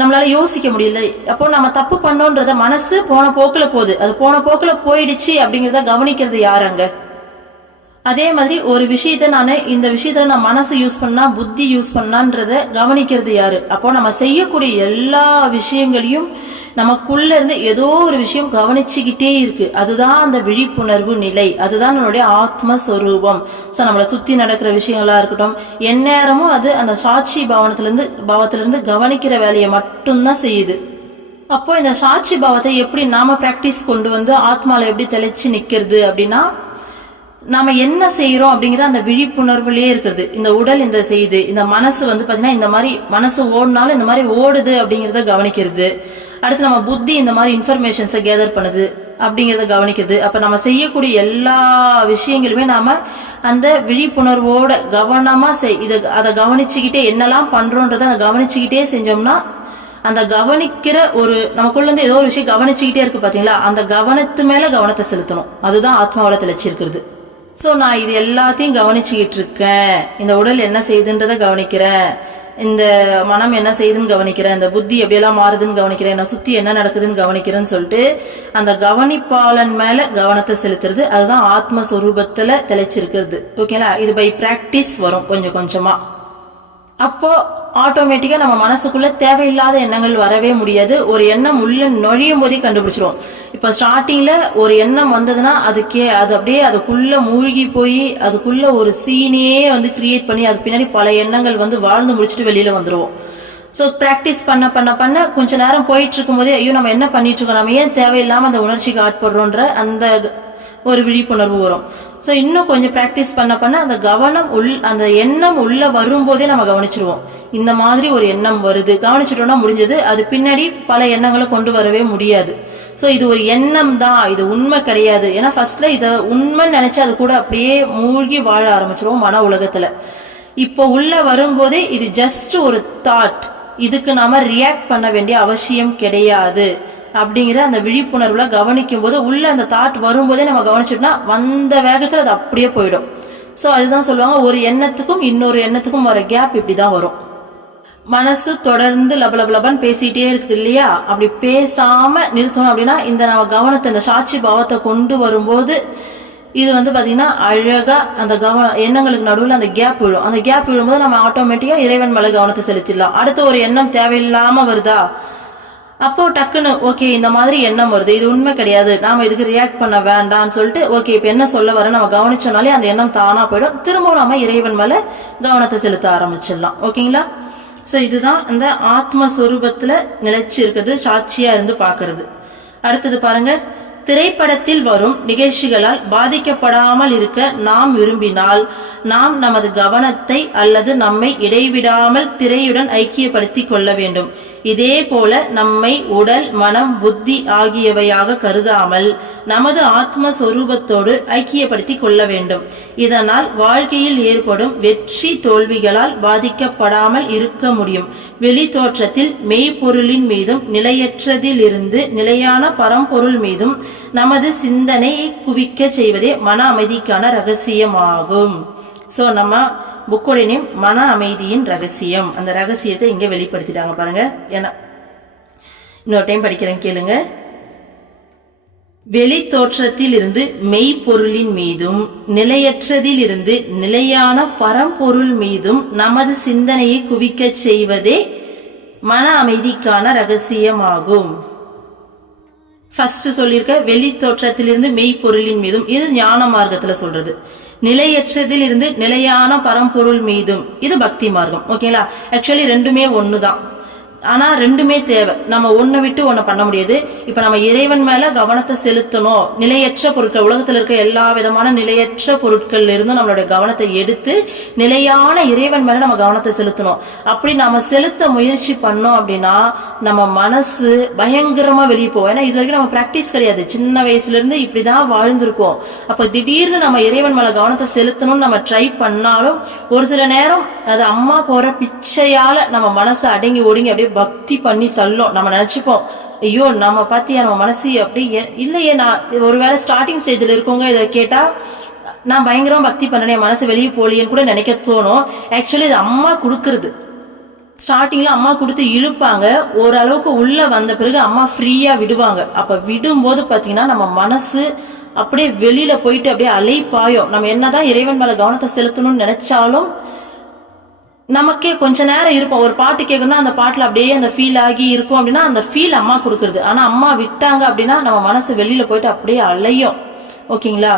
நம்மளால யோசிக்க முடியல. அப்போ நம்ம தப்பு பண்ணோன்றத மனசு போன போக்குல போகுது, அது போன போக்குல போயிடுச்சு அப்படிங்கறத கவனிக்கிறது யாருங்க? அதே மாதிரி ஒரு விஷயத்த இந்த விஷயத்துல நான் மனசு யூஸ் பண்ணா புத்தி யூஸ் பண்ணான்றத கவனிக்கிறது யாரு? அப்போ நம்ம செய்யக்கூடிய எல்லா விஷயங்களையும் நமக்குள்ள இருந்து ஏதோ ஒரு விஷயம் கவனிச்சுக்கிட்டே இருக்கு. அதுதான் அந்த விழிப்புணர்வு நிலை, அதுதான் நம்மளுடைய ஆத்மஸ்வரூபம். ஸோ நம்மளை சுத்தி நடக்கிற விஷயங்களா இருக்கட்டும், எந்நேரமும் அது அந்த சாட்சி பாவத்திலிருந்து கவனிக்கிற வேலையை மட்டும்தான் செய்யுது. அப்போ இந்த சாட்சி பாவத்தை எப்படி நாம பிராக்டிஸ் கொண்டு வந்து ஆத்மால எப்படி தெளிச்சு நிக்கிறது அப்படின்னா, நாம என்ன செய்யறோம் அப்படிங்கிற அந்த விழிப்புணர்வுலயே இருக்கிறது. இந்த உடல் இந்த செய்யுது, இந்த மனசு பாத்தீங்கன்னா இந்த மாதிரி மனசு ஓடுனாலும் இந்த மாதிரி ஓடுது அப்படிங்கறத கவனிக்கிறது. அடுத்து நம்ம புத்தி இந்த மாதிரி இன்ஃபர்மேஷன்ஸை கேதர் பண்ணுது அப்படிங்கறத கவனிக்கிறது. அப்ப நம்ம செய்யக்கூடிய எல்லா விஷயங்களுமே நாம அந்த விழிப்புணர்வோட கவனமா அதை கவனிச்சுக்கிட்டே என்னெல்லாம் பண்றோன்றத அதை கவனிச்சுக்கிட்டே செஞ்சோம்னா, அந்த கவனிக்கிற ஒரு நமக்குள்ள இருந்து ஏதோ ஒரு விஷயம் கவனிச்சுக்கிட்டே இருக்கு பாத்தீங்களா, அந்த கவனத்து மேல கவனத்தை செலுத்தணும். அதுதான் ஆத்மாவில தெளிச்சிருக்கிறது. ஸோ நான் இது எல்லாத்தையும் கவனிச்சுக்கிட்டு இருக்கேன், இந்த உடல் என்ன செய்யுதுன்றத கவனிக்கிறேன், இந்த மனம் என்ன செய்யுதுன்னு கவனிக்கிறேன், இந்த புத்தி எப்படியெல்லாம் மாறுதுன்னு கவனிக்கிறேன், என்ன சுத்தி என்ன நடக்குதுன்னு கவனிக்கிறேன்னு சொல்லிட்டு அந்த கவனிப்பாளன் மேல கவனத்தை செலுத்துறது. அதுதான் ஆத்மஸ்வரூபத்துல தெளிச்சிருக்கிறது. ஓகேங்களா? இது பை பிராக்டிஸ் வரும் கொஞ்சம் கொஞ்சமா. அப்போ ஆட்டோமேட்டிக்கா நம்ம மனசுக்குள்ள தேவையில்லாத எண்ணங்கள் வரவே முடியாது. ஒரு எண்ணம் உள்ள நுழையும் போதே கண்டுபிடிச்சிரும். இப்ப ஸ்டார்டிங்ல ஒரு எண்ணம் வந்ததுன்னா அது அப்படியே அதுக்குள்ள மூழ்கி போய் அதுக்குள்ள ஒரு சீனையே கிரியேட் பண்ணி அது பின்னாடி பல எண்ணங்கள் வாழ்ந்து முடிச்சுட்டு வெளியில வந்துருவோம். ஸோ பிராக்டிஸ் பண்ண பண்ண பண்ண கொஞ்ச நேரம் போயிட்டு இருக்கும் போதே ஐயோ நம்ம என்ன பண்ணிட்டு இருக்கோம், நம்ம ஏன் தேவையில்லாம அந்த உணர்ச்சிக்கு ஆட்படுறோன்ற அந்த ஒரு விழிப்புணர்வு வரும். ஸோ இன்னும் கொஞ்சம் பிராக்டிஸ் பண்ண பண்ண அந்த அந்த எண்ணம் உள்ள வரும்போதே நம்ம கவனிச்சிருவோம். இந்த மாதிரி ஒரு எண்ணம் வருது, கவனிச்சிட்டோம்னா முடிஞ்சது. அது பின்னாடி பல எண்ணங்களை கொண்டு வரவே முடியாது. ஸோ இது ஒரு எண்ணம் தான், இது உண்மை கிடையாது. ஏன்னா ஃபர்ஸ்ட்ல இதை உண்மைன்னு நினைச்சு அது கூட அப்படியே மூழ்கி வாழ ஆரம்பிச்சிருவோம் மன உலகத்துல. இப்போ உள்ள வரும்போதே இது ஜஸ்ட் ஒரு தாட், இதுக்கு நாம ரியாக்ட் பண்ண வேண்டிய அவசியம் கிடையாது அப்படிங்கிற அந்த விழிப்புணர்வுல கவனிக்கும் போது உள்ள அந்த தாட் வரும்போதே நம்ம கவனிச்சிட்டோம்னா வந்த வேகத்துல அது அப்படியே போயிடும். ஸோ அதுதான் சொல்லுவாங்க, ஒரு எண்ணத்துக்கும் இன்னொரு எண்ணத்துக்கும் வர கேப் இப்படிதான் வரும். மனசு தொடர்ந்து லபலபலபான்னு பேசிட்டே இருக்குது இல்லையா? அப்படி பேசாம நிறுத்தணும் அப்படின்னா இந்த நம்ம கவனத்தை இந்த சாட்சி பாவத்தை கொண்டு வரும்போது இது பாத்தீங்கன்னா அழகா அந்த எண்ணங்களுக்கு நடுவில் அந்த கேப் விழும். அந்த கேப் விழும்போது நம்ம ஆட்டோமேட்டிக்கா இறைவன் மேல கவனத்தை செலுத்திடலாம். அடுத்த ஒரு எண்ணம் தேவையில்லாம வருதா, அப்போ டக்குன்னு ஓகே இந்த மாதிரி எண்ணம் வருது, இது உண்மை கிடையாது, நாம இதுக்கு ரியாக்ட் பண்ண வேண்டாம்னு சொல்லிட்டு ஓகே இப்ப என்ன சொல்ல வர நம்ம கவனிச்சோம்னாலே அந்த எண்ணம் தானா போயிடும். திரும்பவும் நாம இறைவன் மேல கவனத்தை செலுத்த ஆரம்பிச்சிடலாம். ஓகேங்களா? சோ இதுதான் அந்த ஆத்மஸ்வரூபத்துல நிலைச்சு இருக்கிறது, சாட்சியா இருந்து பாக்குறது. அடுத்தது பாருங்க, திரைப்படத்தில் வரும் நிகழ்ச்சிகளால் பாதிக்கப்படாமல் இருக்க நாம் விரும்பினால் நாம் நமது கவனத்தை அல்லது நம்மை இடைவிடாமல் திரையுடன் ஐக்கியப்படுத்திக் கொள்ள வேண்டும். இதே போல நம்மை உடல் மனம் புத்தி ஆகியவையாக கருதாமல் நமது ஆத்மஸ்வரூபத்தோடு ஐக்கியப்படுத்திக் கொள்ள வேண்டும். இதனால் வாழ்க்கையில் ஏற்படும் வெற்றி தோல்விகளால் பாதிக்கப்படாமல் இருக்க முடியும். வெளி தோற்றத்தில் மெய்ப்பொருளின் மீதும் நிலையற்றதிலிருந்து நிலையான பரம்பொருள் மீதும் நமது சிந்தனையை குவிக்க செய்வதே மன அமைதிக்கான ரகசியமாகும். சோ நம்ம புக்கோட நேம் மன அமைதியின் ரகசியம். அந்த ரகசியத்தை இங்க வெளிப்படுத்திட்டாங்க பாருங்க. ஏன்னா இன்னொரு டைம் படிக்கிறேன் கேளுங்க. வெளி தோற்றத்தில் இருந்து மெய்ப்பொருளின் மீதும் நிலையற்றதில் இருந்து நிலையான பரம்பொருள் மீதும் நமது சிந்தனையை குவிக்கச் செய்வதே மன அமைதிக்கான ரகசியமாகும். ஃபர்ஸ்ட் சொல்லியிருக்க வெளி தோற்றத்திலிருந்து மெய்ப்பொருளின் மீதும், இது ஞான மார்க்கத்துல சொல்றது. நிலையற்றதில் இருந்து நிலையான பரம்பொருள் மீதும், இது பக்தி மார்க்கம். ஓகேங்களா? ஆக்சுவலி ரெண்டுமே ஒண்ணுதான். ஆனா ரெண்டுமே தேவை. நம்ம ஒன்னை விட்டு ஒன்ன பண்ண முடியாது. இப்ப நம்ம இறைவன் மேல கவனத்தை செலுத்தணும். நிலையற்ற பொருட்கள், உலகத்துல இருக்க எல்லா விதமான நிலையற்ற பொருட்கள்ல இருந்தும் நம்மளுடைய கவனத்தை எடுத்து நிலையான இறைவன் மேல நம்ம கவனத்தை செலுத்தணும். அப்படி நாம செலுத்த முயற்சி பண்ணோம் அப்படின்னா நம்ம மனசு பயங்கரமா வெளியே போவோம். ஏன்னா இது வரைக்கும் நம்ம பிராக்டிஸ் கிடையாது. சின்ன வயசுல இருந்து இப்படிதான் வாழ்ந்திருக்கோம். அப்ப திடீர்னு நம்ம இறைவன் மேல கவனத்தை செலுத்தணும்னு நம்ம ட்ரை பண்ணாலும் ஒரு சில நேரம் அது அம்மா போற பிச்சையால நம்ம மனசு அடங்கி ஒடுங்கி அப்படியே பக்தி பண்ணி தள்ளும். நம்ம நினைச்சுப்போம், ஐயோ நம்ம பாத்தியா நம்ம மனசு அப்படி இல்லையே. நான் ஒருவேளை ஸ்டார்டிங் ஸ்டேஜ்ல இருக்கவங்க இதை கேட்டா நான் பயங்கரமா பக்தி பண்ணேன், மனசு வெளியே போலியன்னு கூட நினைக்க தோணும். ஆக்சுவலி இது அம்மா கொடுக்கறது. ஸ்டார்டிங்ல அம்மா கொடுத்து இழுப்பாங்க. ஓரளவுக்கு உள்ள வந்த பிறகு அம்மா ஃப்ரீயா விடுவாங்க. அப்ப விடும்போது பாத்தீங்கன்னா நம்ம மனசு அப்படியே வெளியில போயிட்டு அப்படியே அலைப்பாயும். நம்ம என்னதான் இறைவன் மேல கவனத்தை செலுத்தணும்னு நினைச்சாலும் நமக்கே கொஞ்ச நேரம் இருப்போம். ஒரு பாட்டு கேட்கணும்னா அந்த பாட்டுல அப்படியே அந்த ஃபீல் ஆகி இருக்கும். அப்படின்னா அந்த ஃபீல் அம்மா கொடுக்கறது. ஆனா அம்மா விட்டாங்க அப்படின்னா நம்ம மனசு வெளியில போயிட்டு அப்படியே அலையும். ஓகேங்களா?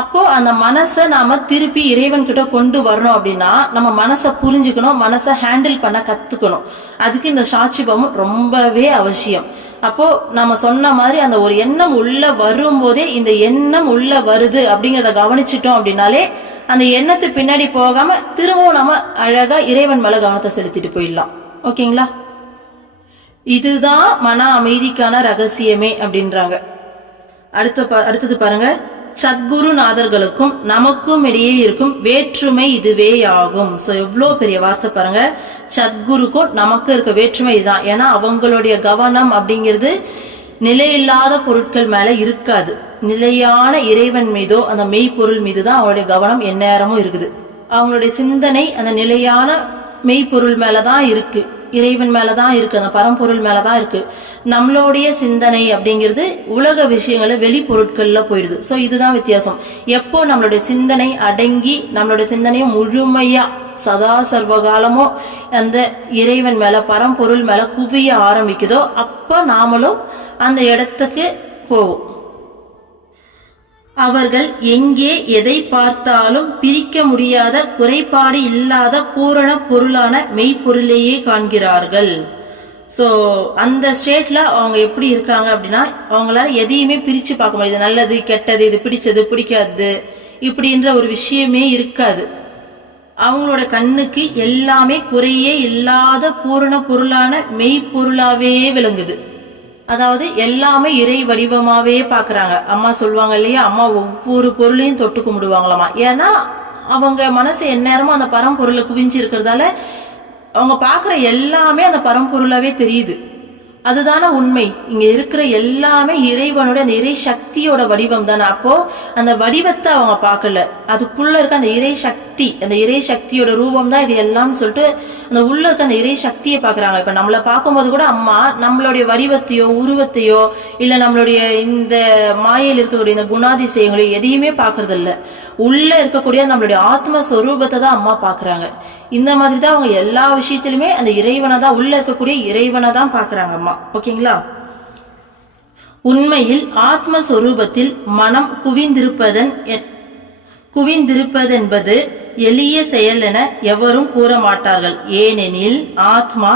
அப்போ அந்த மனசை நாம திருப்பி இறைவன் கிட்ட கொண்டு வரணும் அப்படின்னா நம்ம மனசை புரிஞ்சுக்கணும், மனசை ஹேண்டில் பண்ண கத்துக்கணும். அதுக்கு இந்த சாட்சிபமும் ரொம்பவே அவசியம். அப்போ நம்ம சொன்ன மாதிரி அந்த ஒரு எண்ணம் உள்ள வரும்போதே இந்த எண்ணம் உள்ள வருது அப்படிங்கறத கவனிச்சிட்டோம் அப்படின்னாலே அந்த எண்ணத்து பின்னாடி போகாம திரும்பவும் நம்ம அழகா இறைவன் மேல கவனத்தை செலுத்திட்டு போயிடலாம். ஓகேங்களா? இதுதான் மன அமைதிக்கான ரகசியமே அப்படின்றாங்க. அடுத்தது பாருங்க, சத்குருநாதர்களுக்கும் நமக்கும் இடையே இருக்கும் வேற்றுமை இதுவே ஆகும். சோ எவ்வளவு பெரிய வார்த்தை பாருங்க. சத்குருக்கும் நமக்கு இருக்க வேற்றுமை இதுதான். ஏன்னா அவங்களுடைய கவனம் அப்படிங்கிறது நிலையில்லாத பொருட்கள் மேல இருக்காது. நிலையான இறைவன் மீதோ அந்த மெய்ப்பொருள் மீதுதான் அவங்களுடைய கவனம் எந்நேரமும் இருக்குது. அவங்களுடைய சிந்தனை அந்த நிலையான மெய்ப்பொருள் மேலதான் இருக்கு, இறைவன் மேலதான் இருக்கு, அந்த பரம்பொருள் மேலதான் இருக்கு. நம்மளுடைய சிந்தனை அப்படிங்கிறது உலக விஷயங்களை வெளிப்பொருட்கள்ல போயிடுது. சோ இதுதான் வித்தியாசம். எப்போ நம்மளுடைய சிந்தனை அடங்கி நம்மளுடைய சிந்தனையை முழுமையா சதா சர்வகாலமோ அந்த இறைவன் மேல பரம்பொருள் மேல குவிய ஆரம்பிக்குதோ அப்ப நாமளும் அந்த இடத்துக்கு போவோம். அவர்கள் எங்கே எதை பார்த்தாலும் பிரிக்க முடியாத குறைபாடு இல்லாத பூரண பொருளான மெய்ப்பொருளையே காண்கிறார்கள். சோ அந்த ஸ்டேட்ல அவங்க எப்படி இருக்காங்க அப்படின்னா அவங்களால எதையுமே பிரிச்சு பார்க்க முடியாது. நல்லது கெட்டது, இது பிடிச்சது பிடிக்காது இப்படின்ற ஒரு விஷயமே இருக்காது. அவங்களோட கண்ணுக்கு எல்லாமே குறையே இல்லாத பூரண பொருளான மெய்ப்பொருளாவே விளங்குது. அதாவது எல்லாமே இறை வடிவமாவே பாக்குறாங்க. அம்மா சொல்லுவாங்க இல்லையா, அம்மா ஒவ்வொரு பொருளையும் தொட்டு கும்பிடுவாங்களாமா. ஏன்னா அவங்க மனசு எந்நேரமும் அந்த பரம்பொருளை குவிஞ்சு இருக்கிறதால அவங்க பாக்குற எல்லாமே அந்த பரம்பொருளாவே தெரியுது. அதுதான உண்மை. இங்க இருக்கிற எல்லாமே இறைவனோட அந்த இறை சக்தியோட வடிவம் தானே. அப்போ அந்த வடிவத்தை அவங்க பார்க்கல, அதுக்குள்ள இருக்க அந்த இறை சக்தி, அந்த இறை சக்தியோட ரூபம் தான் இது எல்லாம் சொல்லிட்டு அந்த உள்ள இருக்க அந்த இறை சக்தியை பாக்குறாங்க. இப்ப நம்மள பார்க்கும்போது கூட அம்மா நம்மளுடைய வடிவத்தையோ உருவத்தையோ இல்ல நம்மளுடைய இந்த மாயையில் இருக்கக்கூடிய இந்த குணாதிசயங்களையோ எதையுமே பாக்குறது இல்ல. உள்ள இருக்கக்கூடிய நம்மளுடைய ஆத்ம ஸ்வரூபத்தை தான் அம்மா பாக்குறாங்க. இந்த மாதிரி தான் அவங்க எல்லா விஷயத்திலுமே அந்த இறைவனை தான், உள்ள இருக்கக்கூடிய இறைவனை தான் பாக்குறாங்க அம்மா. ஓகேங்களா? உண்மையில் ஆத்மஸ்வரூபத்தில் மனம் குவிந்திருப்பதென்பது எளிய செயல் என எவரும் கூற மாட்டார்கள். ஏனெனில் ஆத்மா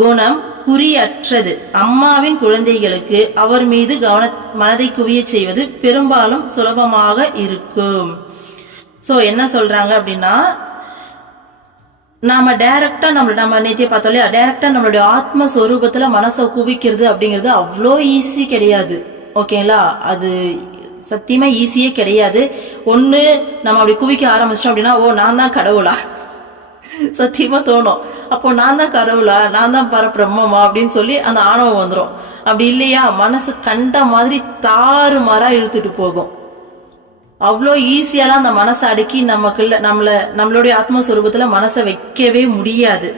குணம் குறியற்றது. அம்மாவின் குழந்தைகளுக்கு அவர் மீது மனதை குவிய செய்வது பெரும்பாலும் சுலபமாக இருக்கும். சோ என்ன சொல்றாங்க அப்படின்னா, நாம டைரக்டா நம்ம நேத்திய பார்த்தோம் இல்லையா, டைரக்டா நம்மளுடைய ஆத்மஸ்வரூபத்துல மனசை குவிக்கிறது அப்படிங்கிறது அவ்வளோ ஈஸி கிடையாது. ஓகேங்களா? அது சத்தியமா ஈஸியே கிடையாது. ஒண்ணு நம்ம அப்படி குவிக்க ஆரம்பிச்சிட்டோம் அப்படின்னா, ஓ நான் தான் கடவுளா சத்தியமா தோணும். அப்போ நான் தான் கடவுளா, நான் தான் பரபிரம்மமா அப்படின்னு சொல்லி அந்த ஆணவம் வந்துடும். அப்படி இல்லையா, மனசு கண்ட மாதிரி தாறுமாறா இழுத்துட்டு போகும். அவ்வளோ ஈஸியாலாம் அந்த மனசை அடக்கி நமக்குள்ள நம்மளுடைய ஆத்மஸ்வரூபத்துல மனசை வைக்கவே முடியாது.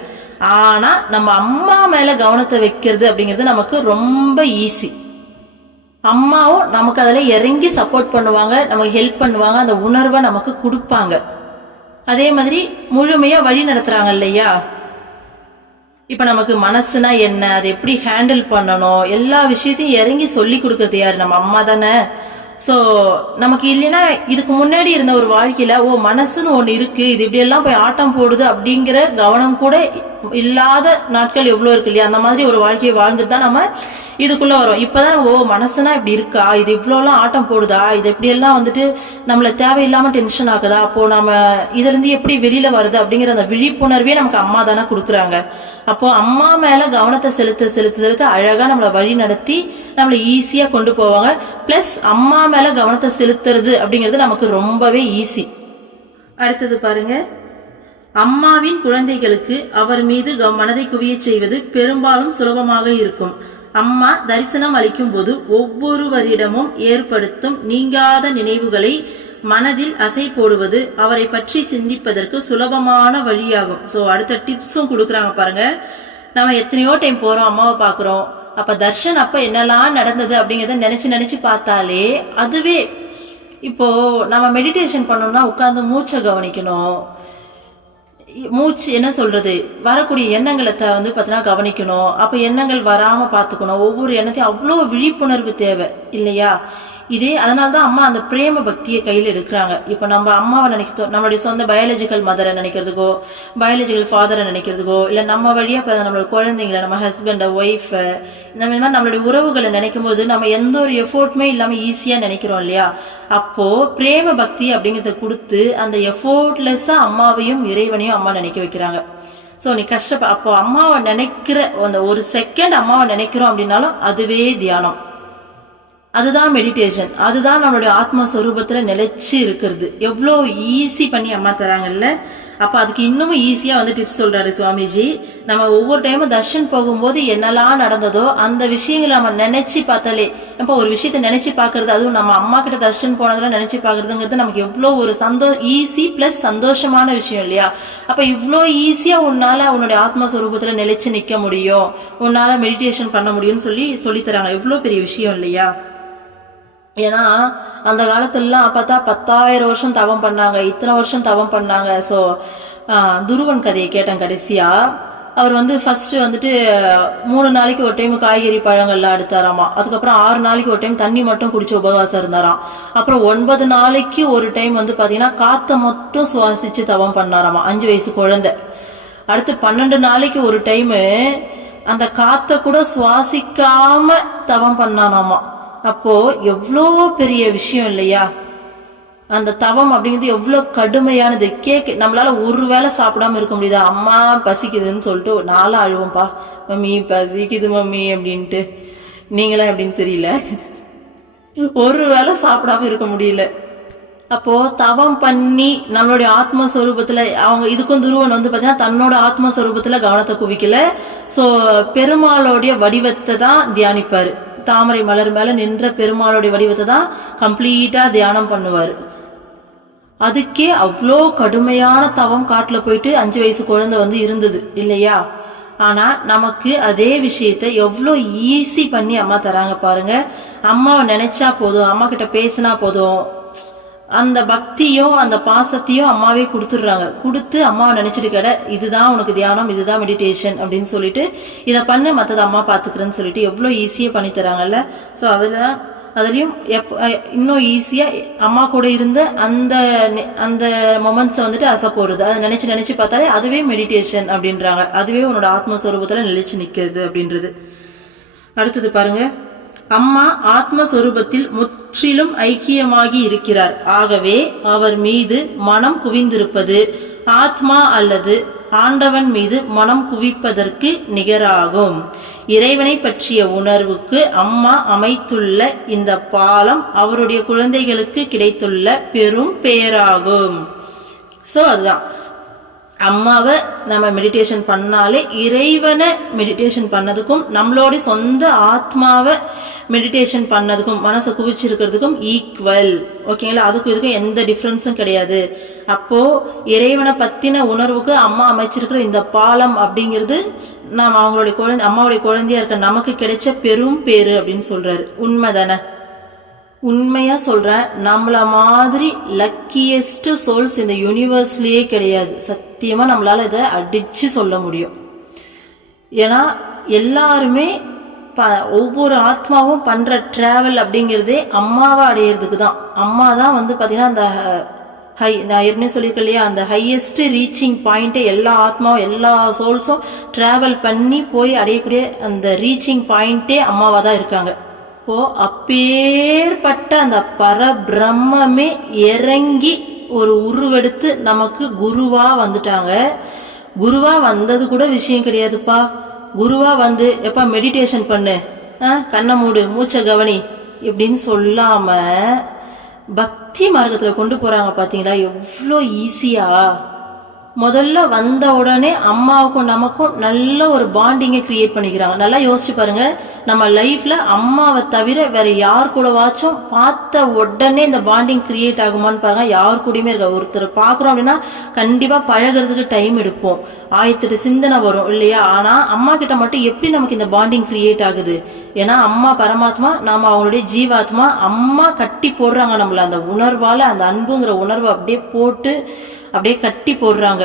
ஆனா நம்ம அம்மா மேல கவனத்தை வைக்கிறது அப்படிங்கிறது நமக்கு ரொம்ப ஈஸி. அம்மாவும் நமக்கு அதில் இறங்கி சப்போர்ட் பண்ணுவாங்க, நமக்கு ஹெல்ப் பண்ணுவாங்க, அந்த உணர்வை நமக்கு கொடுப்பாங்க. அதே மாதிரி முழுமையா வழி நடத்துறாங்க இல்லையா. இப்ப நமக்கு மனசுனா என்ன, அதை எப்படி ஹேண்டில் பண்ணணும், எல்லா விஷயத்தையும் இறங்கி சொல்லி கொடுக்கறது யாரு, நம்ம அம்மா தானே. ஸோ நமக்கு இல்லைன்னா இதுக்கு முன்னாடி இருந்த ஒரு வாழ்க்கையில மனசுன்னு ஒன்று இருக்கு, இது இப்படி எல்லாம் போய் ஆட்டம் போடுது அப்படிங்கிற கவனம் கூட இல்லாத நாட்கள் எவ்வளோ இருக்கு இல்லையா. அந்த மாதிரி ஒரு வாழ்க்கையை வாழ்ந்துட்டு தான் நம்ம இதுக்குள்ள வரும். இப்பதான் நம்ம மனசுனா இப்படி இருக்கா, இது இவ்வளோலாம் ஆட்டம் போடுதா, இது எப்படி எல்லாம் வந்துட்டு நம்மள தேவையில்லாம டென்ஷன் ஆகுதா, அப்போ நம்ம இதுல இருந்து எப்படி வெளியில வருது அப்படிங்கிற அந்த விழிப்புணர்வே நமக்கு அம்மா தானே கொடுக்குறாங்க. அப்போ அம்மா மேல கவனத்தை செலுத்த செலுத்த செலுத்த அழகா நம்மளை வழி நடத்தி நம்மளை ஈஸியா கொண்டு போவாங்க. பிளஸ் அம்மா மேல கவனத்தை செலுத்துறது அப்படிங்கிறது நமக்கு ரொம்பவே ஈஸி. அடுத்தது பாருங்க, அம்மாவின் குழந்தைகளுக்கு அவர் மீது மனதை குவிய செய்வது பெரும்பாலும் சுலபமாக இருக்கும். அம்மா தரிசனம் அளிக்கும் போது ஒவ்வொருவரிடமும் ஏற்படுத்தும் நீங்காத நினைவுகளை மனதில் அசை போடுவது அவரை பற்றி சிந்திப்பதற்கு சுலபமான வழியாகும். ஸோ அடுத்த டிப்ஸும் கொடுக்குறாங்க பாருங்க. நம்ம எத்தனையோ டைம் போறோம், அம்மாவை பாக்குறோம், அப்ப தர்ஷன் அப்ப என்னெல்லாம் நடந்தது அப்படிங்கறத நினைச்சு நினைச்சு பார்த்தாலே அதுவே. இப்போ நம்ம மெடிடேஷன் பண்ணோம்னா உட்கார்ந்து மூச்சை கவனிக்கணும், மூச்சு என்ன சொல்றது, வரக்கூடிய எண்ணங்களை பார்த்தீங்கன்னா கவனிக்கணும். அப்ப எண்ணங்கள் வராம பாத்துக்கணும். ஒவ்வொரு எண்ணத்தையும் அவ்வளோ விழிப்புணர்வு தேவை இல்லையா. இதே அதனால்தான் அம்மா அந்த பிரேம பக்தியை கையில் எடுக்கிறாங்க. இப்ப நம்ம அம்மாவை நினைக்கிறோம், நம்மளுடைய சொந்த பயாலஜிக்கல் மதரை நினைக்கிறதுக்கோ, பயாலஜிக்கல் ஃபாதரை நினைக்கிறதுக்கோ, இல்ல நம்ம வழியா நம்மளோட குழந்தைங்களை, நம்ம ஹஸ்பண்ட, ஒய்ஃப, இந்த மாதிரி நம்மளுடைய உறவுகளை நினைக்கும் போது நம்ம எந்த ஒரு எஃபோர்ட்டுமே இல்லாம ஈஸியா நினைக்கிறோம் இல்லையா. அப்போ பிரேம பக்தி அப்படிங்கறத கொடுத்து அந்த எஃபோர்ட்லெஸ்ஸா அம்மாவையும் இறைவனையும் அம்மா நினைக்க வைக்கிறாங்க. சோ நீ அப்போ அம்மாவை நினைக்கிற அந்த ஒரு செகண்ட் அம்மாவை நினைக்கிறோம் அப்படின்னாலும் அதுவே தியானம், அதுதான் மெடிடேஷன், அதுதான் நம்மளுடைய ஆத்மஸ்வரூபத்துல நிலைச்சு இருக்கிறது. எவ்வளோ ஈஸி பண்ணி அம்மா தராங்கல்ல. அப்ப அதுக்கு இன்னமும் ஈஸியா டிப்ஸ் சொல்றாரு சுவாமிஜி. நம்ம ஒவ்வொரு டைமும் தர்ஷன் போகும்போது என்னெல்லாம் நடந்ததோ அந்த விஷயங்களை நம்ம நினைச்சு பார்த்தாலே, இப்ப ஒரு விஷயத்த நினைச்சு பாக்குறது, அதுவும் நம்ம அம்மா கிட்ட தர்ஷன் போனதெல்லாம் நினைச்சு பாக்குறதுங்கிறது நமக்கு எவ்வளவு ஒரு ஈஸி பிளஸ் சந்தோஷமான விஷயம் இல்லையா. அப்ப இவ்வளோ ஈஸியா உன்னால உன்னுடைய ஆத்மஸ்வரூபத்துல நிலைச்சு நிக்க முடியும், உன்னால மெடிடேஷன் பண்ண முடியும்னு சொல்லி தராங்க. எவ்வளவு பெரிய விஷயம் இல்லையா. ஏன்னா அந்த காலத்துலலாம் பார்த்தா 10,000 வருஷம் தவம் பண்ணாங்க, இத்தனை வருஷம் தவம் பண்ணாங்க. ஸோ துருவன் கதையை கேட்டேன் கடைசியா. அவர் ஃபர்ஸ்ட் 3 நாளைக்கு ஒரு டைம் காய்கறி பழங்கள்லாம் எடுத்தாராமா. அதுக்கப்புறம் 6 நாளைக்கு ஒரு டைம் தண்ணி மட்டும் குடிச்சு உபவாசம் இருந்தாராம். அப்புறம் 9 நாளைக்கு ஒரு டைம் பாத்தீங்கன்னா காத்த மட்டும் சுவாசிச்சு தவம் பண்ணாராமா, 5 வயசு குழந்தை. அடுத்து 12 நாளைக்கு ஒரு டைம் அந்த காத்த கூட சுவாசிக்காம தவம் பண்ணானாமா. அப்போ எவ்வளோ பெரிய விஷயம் இல்லையா. அந்த தவம் அப்படிங்கிறது எவ்வளோ கடுமையானது. நம்மளால ஒரு வேளை சாப்பிடாம இருக்க முடியுதா. அம்மா பசிக்குதுன்னு சொல்லிட்டு நாளும் அழுவோம்ப்பா, மம்மி பசிக்குது மம்மி அப்படின்ட்டு. நீங்களா அப்படின்னு தெரியல, ஒரு வேளை சாப்பிடாம இருக்க முடியல. அப்போ தவம் பண்ணி நம்மளுடைய ஆத்மஸ்வரூபத்துல அவங்க இதுக்கும் துருவன் பாத்தீங்கன்னா தன்னோட ஆத்மஸ்வரூபத்துல கவனத்தை குவிக்கல. சோ பெருமாளுடைய வடிவத்தை தான் தியானிப்பாரு. தாமரை மலர் மேல நின்ற பெருமாளுடைய வடிவத்தை தான் கம்ப்ளீட்டா தியானம் பண்ணுவாரு. அதுக்கே அவ்வளோ கடுமையான தவம் காட்டுல போயிட்டு 5 வயசு குழந்தை இருந்தது இல்லையா. ஆனா நமக்கு அதே விஷயத்த எவ்வளோ ஈஸி பண்ணி அம்மா தராங்க பாருங்க. அம்மாவை நினைச்சா போதும், அம்மா கிட்ட பேசினா போதும், அந்த பக்தியும் அந்த பாசத்தையும் அம்மாவே கொடுத்துடுறாங்க. கொடுத்து அம்மாவை நினைச்சிட்டு கேட இதுதான் உனக்கு தியானம், இதுதான் மெடிடேஷன் அப்படின்னு சொல்லிட்டு இதை பண்ணு, மற்றது அம்மா பாத்துக்கிறேன்னு சொல்லிட்டு எவ்வளோ ஈஸியா பண்ணி தராங்கல்ல. ஸோ அதுலயும் இன்னும் ஈஸியா அம்மா கூட இருந்த அந்த அந்த மொமெண்ட்ஸை அசை போடுறது, அதை நினைச்சு பார்த்தாலே அதுவே மெடிடேஷன் அப்படின்றாங்க. அதுவே உன்னோட ஆத்மஸ்வரூபத்துல நிலைச்சு நிக்கிறது அப்படின்றது. அடுத்தது பாருங்க, அம்மா ஆத்மஸ்வரூபத்தில் முற்றிலும் ஐக்கியமாகி இருக்கிறார். ஆகவே அவர் மீது மனம் குவிந்திருப்பது ஆத்மா அல்லது ஆண்டவன் மீது மனம் குவிப்பதற்கு நிகராகும். இறைவனை பற்றிய உணர்வுக்கு அம்மா அமைத்துள்ள இந்த பாலம் அவருடைய குழந்தைகளுக்கு கிடைத்துள்ள பெரும் பேராகும். சோ அதுதான் அம்மாவை நம்ம மெடிடேஷன் பண்ணாலே இறைவனை மெடிடேஷன் பண்ணதுக்கும் நம்மளோட சொந்த ஆத்மாவை மெடிடேஷன் பண்ணதுக்கும் மனசை குவிச்சிருக்கிறதுக்கும் ஈக்குவல். ஓகேங்களா? அதுக்கும் இதுக்கும் எந்த டிஃப்ரென்ஸும் கிடையாது. அப்போ இறைவனை பத்தின உணர்வுக்கு அம்மா அமைச்சிருக்கிற இந்த பாலம் அப்படிங்கிறது நாம் அவங்களுடைய குழந்தை, அம்மாவுடைய குழந்தையா இருக்க நமக்கு கிடைச்ச பெரும் பேரு அப்படின்னு சொல்றாரு. உண்மைதானே? உண்மையா சொல்றேன், நம்மள மாதிரி லக்கியஸ்ட் சோல்ஸ் இந்த யூனிவர்ஸ்லயே கிடையாது. சத்தியமா நம்மளால இதை அடிச்சு சொல்ல முடியும். ஏன்னா எல்லாருமே ஒவ்வொரு ஆத்மாவும் பண்ற டிராவல் அப்படிங்கிறதே அம்மாவை அடையிறதுக்கு தான். அம்மா தான் வந்து பாத்தீங்கன்னா அந்த நான் ஏற்கனவே சொல்லியிருக்கேன் இல்லையா, அந்த ஹையஸ்ட் ரீச்சிங் பாயிண்ட்டை எல்லா ஆத்மாவும் எல்லா சோல்ஸும் டிராவல் பண்ணி போய் அடையக்கூடிய அந்த ரீச்சிங் பாயிண்டே அம்மாவா தான் இருக்காங்க. இப்போ அப்பேற்பட்ட அந்த பரபிரம்மே இறங்கி ஒரு உருவெடுத்து நமக்கு குருவா வந்துட்டாங்க. குருவா வந்தது கூட விஷயம் கிடையாதுப்பா. குருவா வந்து எப்ப மெடிடேஷன் பண்ணு, கண்ணை மூடு, மூச்சை கவனி இப்படின்னு சொல்லாம பக்தி மார்க்கத்துல கொண்டு போறாங்க. பாத்தீங்களா எவ்வளோ ஈஸியா? முதல்ல வந்த உடனே அம்மாவுக்கும் நமக்கும் நல்ல ஒரு பாண்டிங்கை கிரியேட் பண்ணிக்கிறாங்க. நல்லா யோசிச்சு பாருங்க, நம்ம லைஃப்ல அம்மாவை தவிர வேற யார் கூடவாச்சும் பார்த்த உடனே இந்த பாண்டிங் கிரியேட் ஆகுமான்னு பாருங்க. யார் கூடயுமே இருக்க. ஒருத்தர் பாக்குறோம் அப்படின்னா கண்டிப்பா பழகிறதுக்கு டைம் எடுப்போம், 1008 சிந்தனை வரும் இல்லையா? ஆனா அம்மா கிட்ட மட்டும் எப்படி நமக்கு இந்த பாண்டிங் கிரியேட் ஆகுது? ஏன்னா அம்மா பரமாத்மா, நாம அவங்களுடைய ஜீவாத்மா. அம்மா கட்டி போடுறாங்க நம்மள, அந்த உணர்வால, அந்த அன்புங்கிற உணர்வை அப்படியே போட்டு அப்படியே கட்டி போடுறாங்க.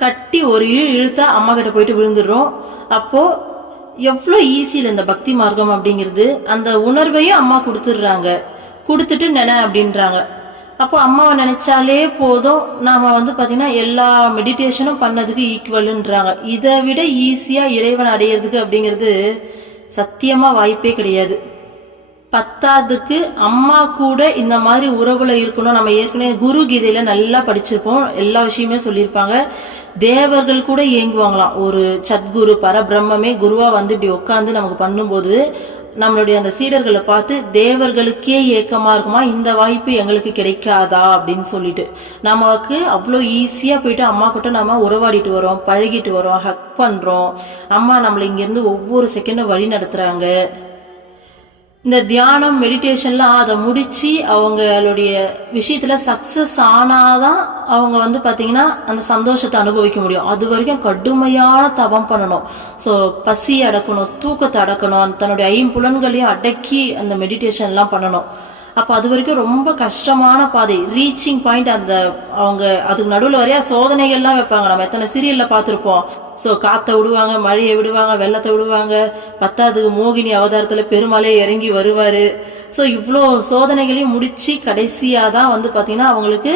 கட்டி ஒரு இழுத்தா அம்மா கிட்ட போயிட்டு விழுந்துடுறோம். அப்போ எவ்வளோ ஈஸியில் இந்த பக்தி மார்க்கம் அப்படிங்கிறது. அந்த உணர்வையும் அம்மா கொடுத்துடுறாங்க, கொடுத்துட்டு அப்படின்றாங்க. அப்போ அம்மாவை நினைச்சாலே போதும், நாம வந்து பாத்தீங்கன்னா எல்லா மெடிடேஷனும் பண்ணதுக்கு ஈக்குவல்ன்றாங்க. இதை விட ஈஸியா இறைவன் அடையிறதுக்கு அப்படிங்கிறது சத்தியமா வாய்ப்பே கிடையாது. பத்தாவதுக்கு அம்மா கூட இந்த மாதிரி உறவுல இருக்கணும். நம்ம ஏற்கனவே குரு கீதையில நல்லா படிச்சிருப்போம், எல்லா விஷயமே சொல்லியிருப்பாங்க. தேவர்கள் கூட ஏங்குவாங்களாம். ஒரு சத்குரு பரபிரம்மே குருவா வந்து இப்படி உட்காந்து நமக்கு பண்ணும்போது நம்மளுடைய அந்த சீடர்களை பார்த்து தேவர்களுக்கே ஏக்கமா இருக்குமா, இந்த வாய்ப்பு எங்களுக்கு கிடைக்காதா அப்படின்னு சொல்லிட்டு நமக்கு அவ்வளோ ஈஸியா போயிட்டு அம்மா கிட்ட நம்ம உறவாடிட்டு வரோம், பழகிட்டு வரோம், ஹக் பண்றோம். அம்மா நம்மளை இங்கிருந்து ஒவ்வொரு செகண்டும் வழி நடத்துறாங்க. இந்த தியானம் மெடிடேஷன்லாம் அதை முடிச்சு அவங்களுடைய விஷயத்துல சக்சஸ் ஆனாதான் அவங்க வந்து பாத்தீங்கன்னா அந்த சந்தோஷத்தை அனுபவிக்க முடியும். அது வரைக்கும் கடுமையான தவம் பண்ணணும். ஸோ பசி அடக்கணும், தூக்கத்தை அடக்கணும், தன்னுடைய 5 புலன்களையும் அடக்கி அந்த மெடிடேஷன்லாம் பண்ணணும். அப்போ அது வரைக்கும் ரொம்ப கஷ்டமான பாதை, ரீச்சிங் பாயிண்ட். அந்த அவங்க அதுக்கு நடுவில் வரையா சோதனைகள்லாம் வைப்பாங்க. நம்ம எத்தனை சீரியல்ல பார்த்துருப்போம். ஸோ காற்றை விடுவாங்க, மழையை விடுவாங்க, வெள்ளத்தை விடுவாங்க. பத்தாவதுக்கு மோகினி அவதாரத்துல பெருமாளே இறங்கி வருவாரு. ஸோ இவ்வளோ சோதனைகளையும் முடிச்சு கடைசியாக தான் வந்து பார்த்தீங்கன்னா அவங்களுக்கு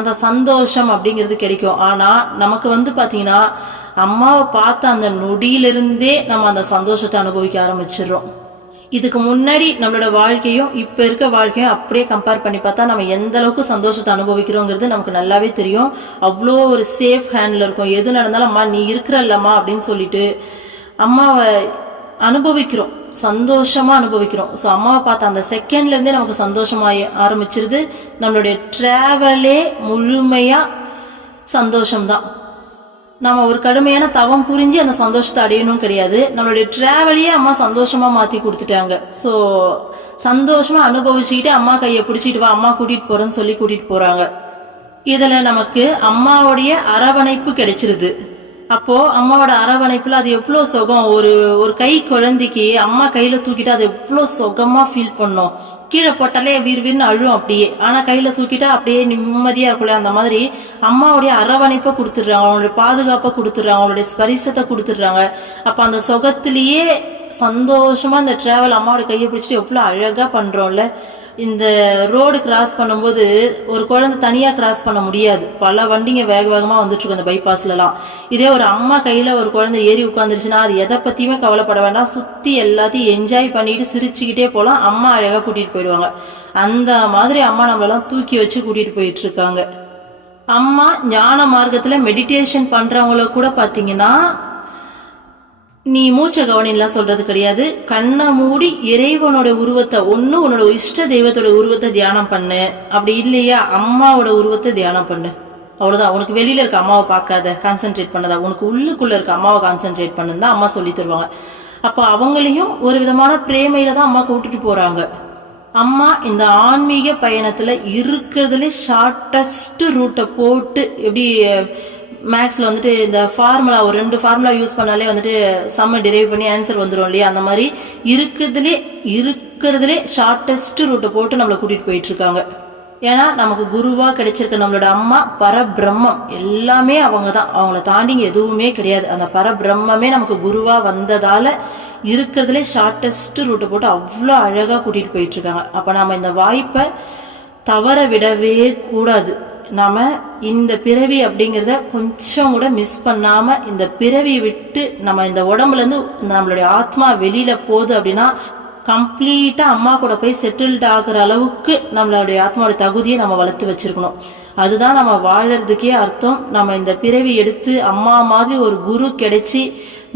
அந்த சந்தோஷம் அப்படிங்கிறது கிடைக்கும். ஆனா நமக்கு வந்து பார்த்தீங்கன்னா அம்மாவை பார்த்த அந்த நொடியிலிருந்தே நம்ம அந்த சந்தோஷத்தை அனுபவிக்க ஆரம்பிச்சிடுறோம். இதுக்கு முன்னாடி நம்மளோட வாழ்க்கையும் இப்ப இருக்க வாழ்க்கையும் அப்படியே கம்பேர் பண்ணி பார்த்தா நம்ம எந்த அளவுக்கு சந்தோஷத்தை அனுபவிக்கிறோங்கிறது நமக்கு நல்லாவே தெரியும். அவ்வளோ ஒரு சேஃப் ஹேண்ட்ல இருக்கும். எது நடந்தாலும் அம்மா நீ இருக்கிறல்லம்மா அப்படின்னு சொல்லிட்டு அம்மாவை அனுபவிக்கிறோம், சந்தோஷமா அனுபவிக்கிறோம். ஸோ அம்மாவை பார்த்த அந்த செகண்ட்ல இருந்தே நமக்கு சந்தோஷமா ஆரம்பிச்சிருது. நம்மளுடைய டிராவலே முழுமையா சந்தோஷம்தான். நம்ம ஒரு கடுமையான தவம் புரிஞ்சு அந்த சந்தோஷத்தை அடையணும் கிடையாது. நம்மளுடைய டிராவலையே அம்மா சந்தோஷமா மாத்தி கொடுத்துட்டாங்க. ஸோ சந்தோஷமா அனுபவிச்சுக்கிட்டு அம்மா கையை பிடிச்சிட்டு வா, அம்மா கூட்டிட்டு போறேன்னு சொல்லி கூட்டிட்டு போறாங்க. இதுல நமக்கு அம்மாவுடைய அரவணைப்பு கிடைச்சிருது. அப்போ அம்மாவோட அரவணைப்புல அது எவ்வளவு சுகம். ஒரு கை குழந்தைக்கு அம்மா கையில தூக்கிட்டு அது எவ்வளவு சுகமா ஃபீல் பண்ணும். கீழே போட்டாலே வீர்னு அழும் அப்படியே, ஆனா கையில தூக்கிட்டா அப்படியே நிம்மதியா இருக்குல்ல. அந்த மாதிரி அம்மாவுடைய அரவணைப்பை கொடுத்துடுறாங்க, அவங்களுடைய பாதுகாப்பை கொடுத்துடுறாங்க, அவங்களுடைய ஸ்பரிசத்தை கொடுத்துடுறாங்க. அப்ப அந்த சுகத்திலேயே சந்தோஷமா இந்த டிராவல் அம்மாவோட கையை பிடிச்சிட்டு எவ்வளவு அழகா பண்றோம்ல. இந்த ரோடு கிராஸ் பண்ணும்போது ஒரு குழந்தை தனியா கிராஸ் பண்ண முடியாது, பல வண்டிங்க வேக வேகமா வந்துட்டு இருக்கும் அந்த பைபாஸ்ல எல்லாம். இதே ஒரு அம்மா கையில ஒரு குழந்தை ஏறி உட்காந்துருச்சுன்னா அது எதை பத்தியுமே கவலைப்பட வேண்டாம், சுத்தி எல்லாத்தையும் என்ஜாய் பண்ணிட்டு சிரிச்சுக்கிட்டே போலாம். அம்மா அழகா கூட்டிட்டு போயிடுவாங்க. அந்த மாதிரி அம்மா நம்மளெல்லாம் தூக்கி வச்சு கூட்டிட்டு போயிட்டு இருக்காங்க. அம்மா ஞான மார்க்கத்துல மெடிடேஷன் பண்றவங்கள கூட பாத்தீங்கன்னா நீ மூச்சை கவனிலாம் சொல்றது கிடையாது. கண்ணை மூடி இறைவனோட உருவத்தை, ஒண்ணு உன்னோட இஷ்ட தெய்வத்தோட உருவத்தை தியானம் பண்ணு, அப்படி இல்லையா அம்மாவோட உருவத்தை தியானம் பண்ணு. அவ்வளவுதான். உனக்கு வெளியில இருக்க அம்மாவை பார்க்காத, கான்சென்ட்ரேட் பண்ணதா, உனக்கு உள்ளுக்குள்ள இருக்க அம்மாவை கான்சென்ட்ரேட் பண்ணுன்னு தான் அம்மா சொல்லி தருவாங்க. அப்ப அவங்களையும் ஒரு விதமான பிரேமையில தான் அம்மா கூட்டிட்டு போறாங்க. அம்மா இந்த ஆன்மீக பயணத்துல இருக்கிறதுல ஷார்டஸ்ட் ரூட்டை போட்டு, எப்படி மேக்ஸ்ல வந்துட்டு இந்த ஃபார்முலா ஒரு 2 ஃபார்முலா யூஸ் பண்ணாலே வந்துட்டு சம்ம டிரைவ் பண்ணி ஆன்சர் வந்துடும் இல்லையா, அந்த மாதிரி இருக்கிறதுலே ஷார்டஸ்ட் ரூட்டை போட்டு நம்மளை கூட்டிட்டு போயிட்டு இருக்காங்க. ஏன்னா நமக்கு குருவா கிடைச்சிருக்க நம்மளோட அம்மா பரபிரம்மம், எல்லாமே அவங்க தான், அவங்கள தாண்டி எதுவுமே கிடையாது. அந்த பரபிரம்மே நமக்கு குருவா வந்ததால இருக்கிறதுலே ஷார்டஸ்ட் ரூட்டை போட்டு அவ்வளோ அழகா கூட்டிட்டு போயிட்டு இருக்காங்க. அப்ப நாம இந்த வாய்ப்பை தவற விடவே கூடாது. நாம இந்த பிறவி அப்படிங்கிறத கொஞ்சம் கூட மிஸ் பண்ணாம, இந்த பிறவியை விட்டு நம்ம இந்த உடம்புல இருந்து நம்மளுடைய ஆத்மா வெளியில போகுது அப்படின்னா கம்ப்ளீட்டா அம்மா கூட போய் செட்டில்ட் ஆகுற அளவுக்கு நம்மளுடைய ஆத்மாவோட தகுதியை நம்ம வளர்த்து வச்சிருக்கணும். அதுதான் நம்ம வாழறதுக்கே அர்த்தம். நம்ம இந்த பிறவி எடுத்து அம்மா மாதிரி ஒரு குரு கிடைச்சி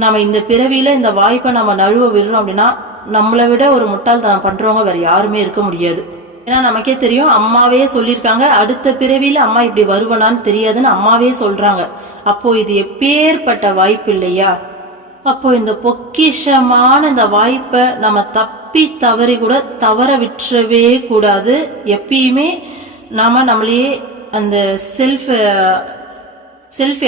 நம்ம இந்த பிறவியில இந்த வாய்ப்பை நம்ம நழுவ விடுறோம் அப்படின்னா நம்மளை விட ஒரு முட்டாள்தனம் பண்றவங்க வேற யாருமே இருக்க முடியாது. ஏன்னா நமக்கே தெரியும், அம்மாவே சொல்லியிருக்காங்க, அடுத்த பிறவியில அம்மா இப்படி வருவனான்னு தெரியாதுன்னு அம்மாவே சொல்றாங்க. அப்போ இது எப்பேற்பட்ட வாய்ப்பு இல்லையா? அப்போ இந்த பொக்கிஷமான இந்த வாய்ப்பை நம்ம தப்பி தவறி கூட தவற விட்டுறவே கூடாது. எப்பயுமே நாம நம்மளையே அந்த செல்ஃப்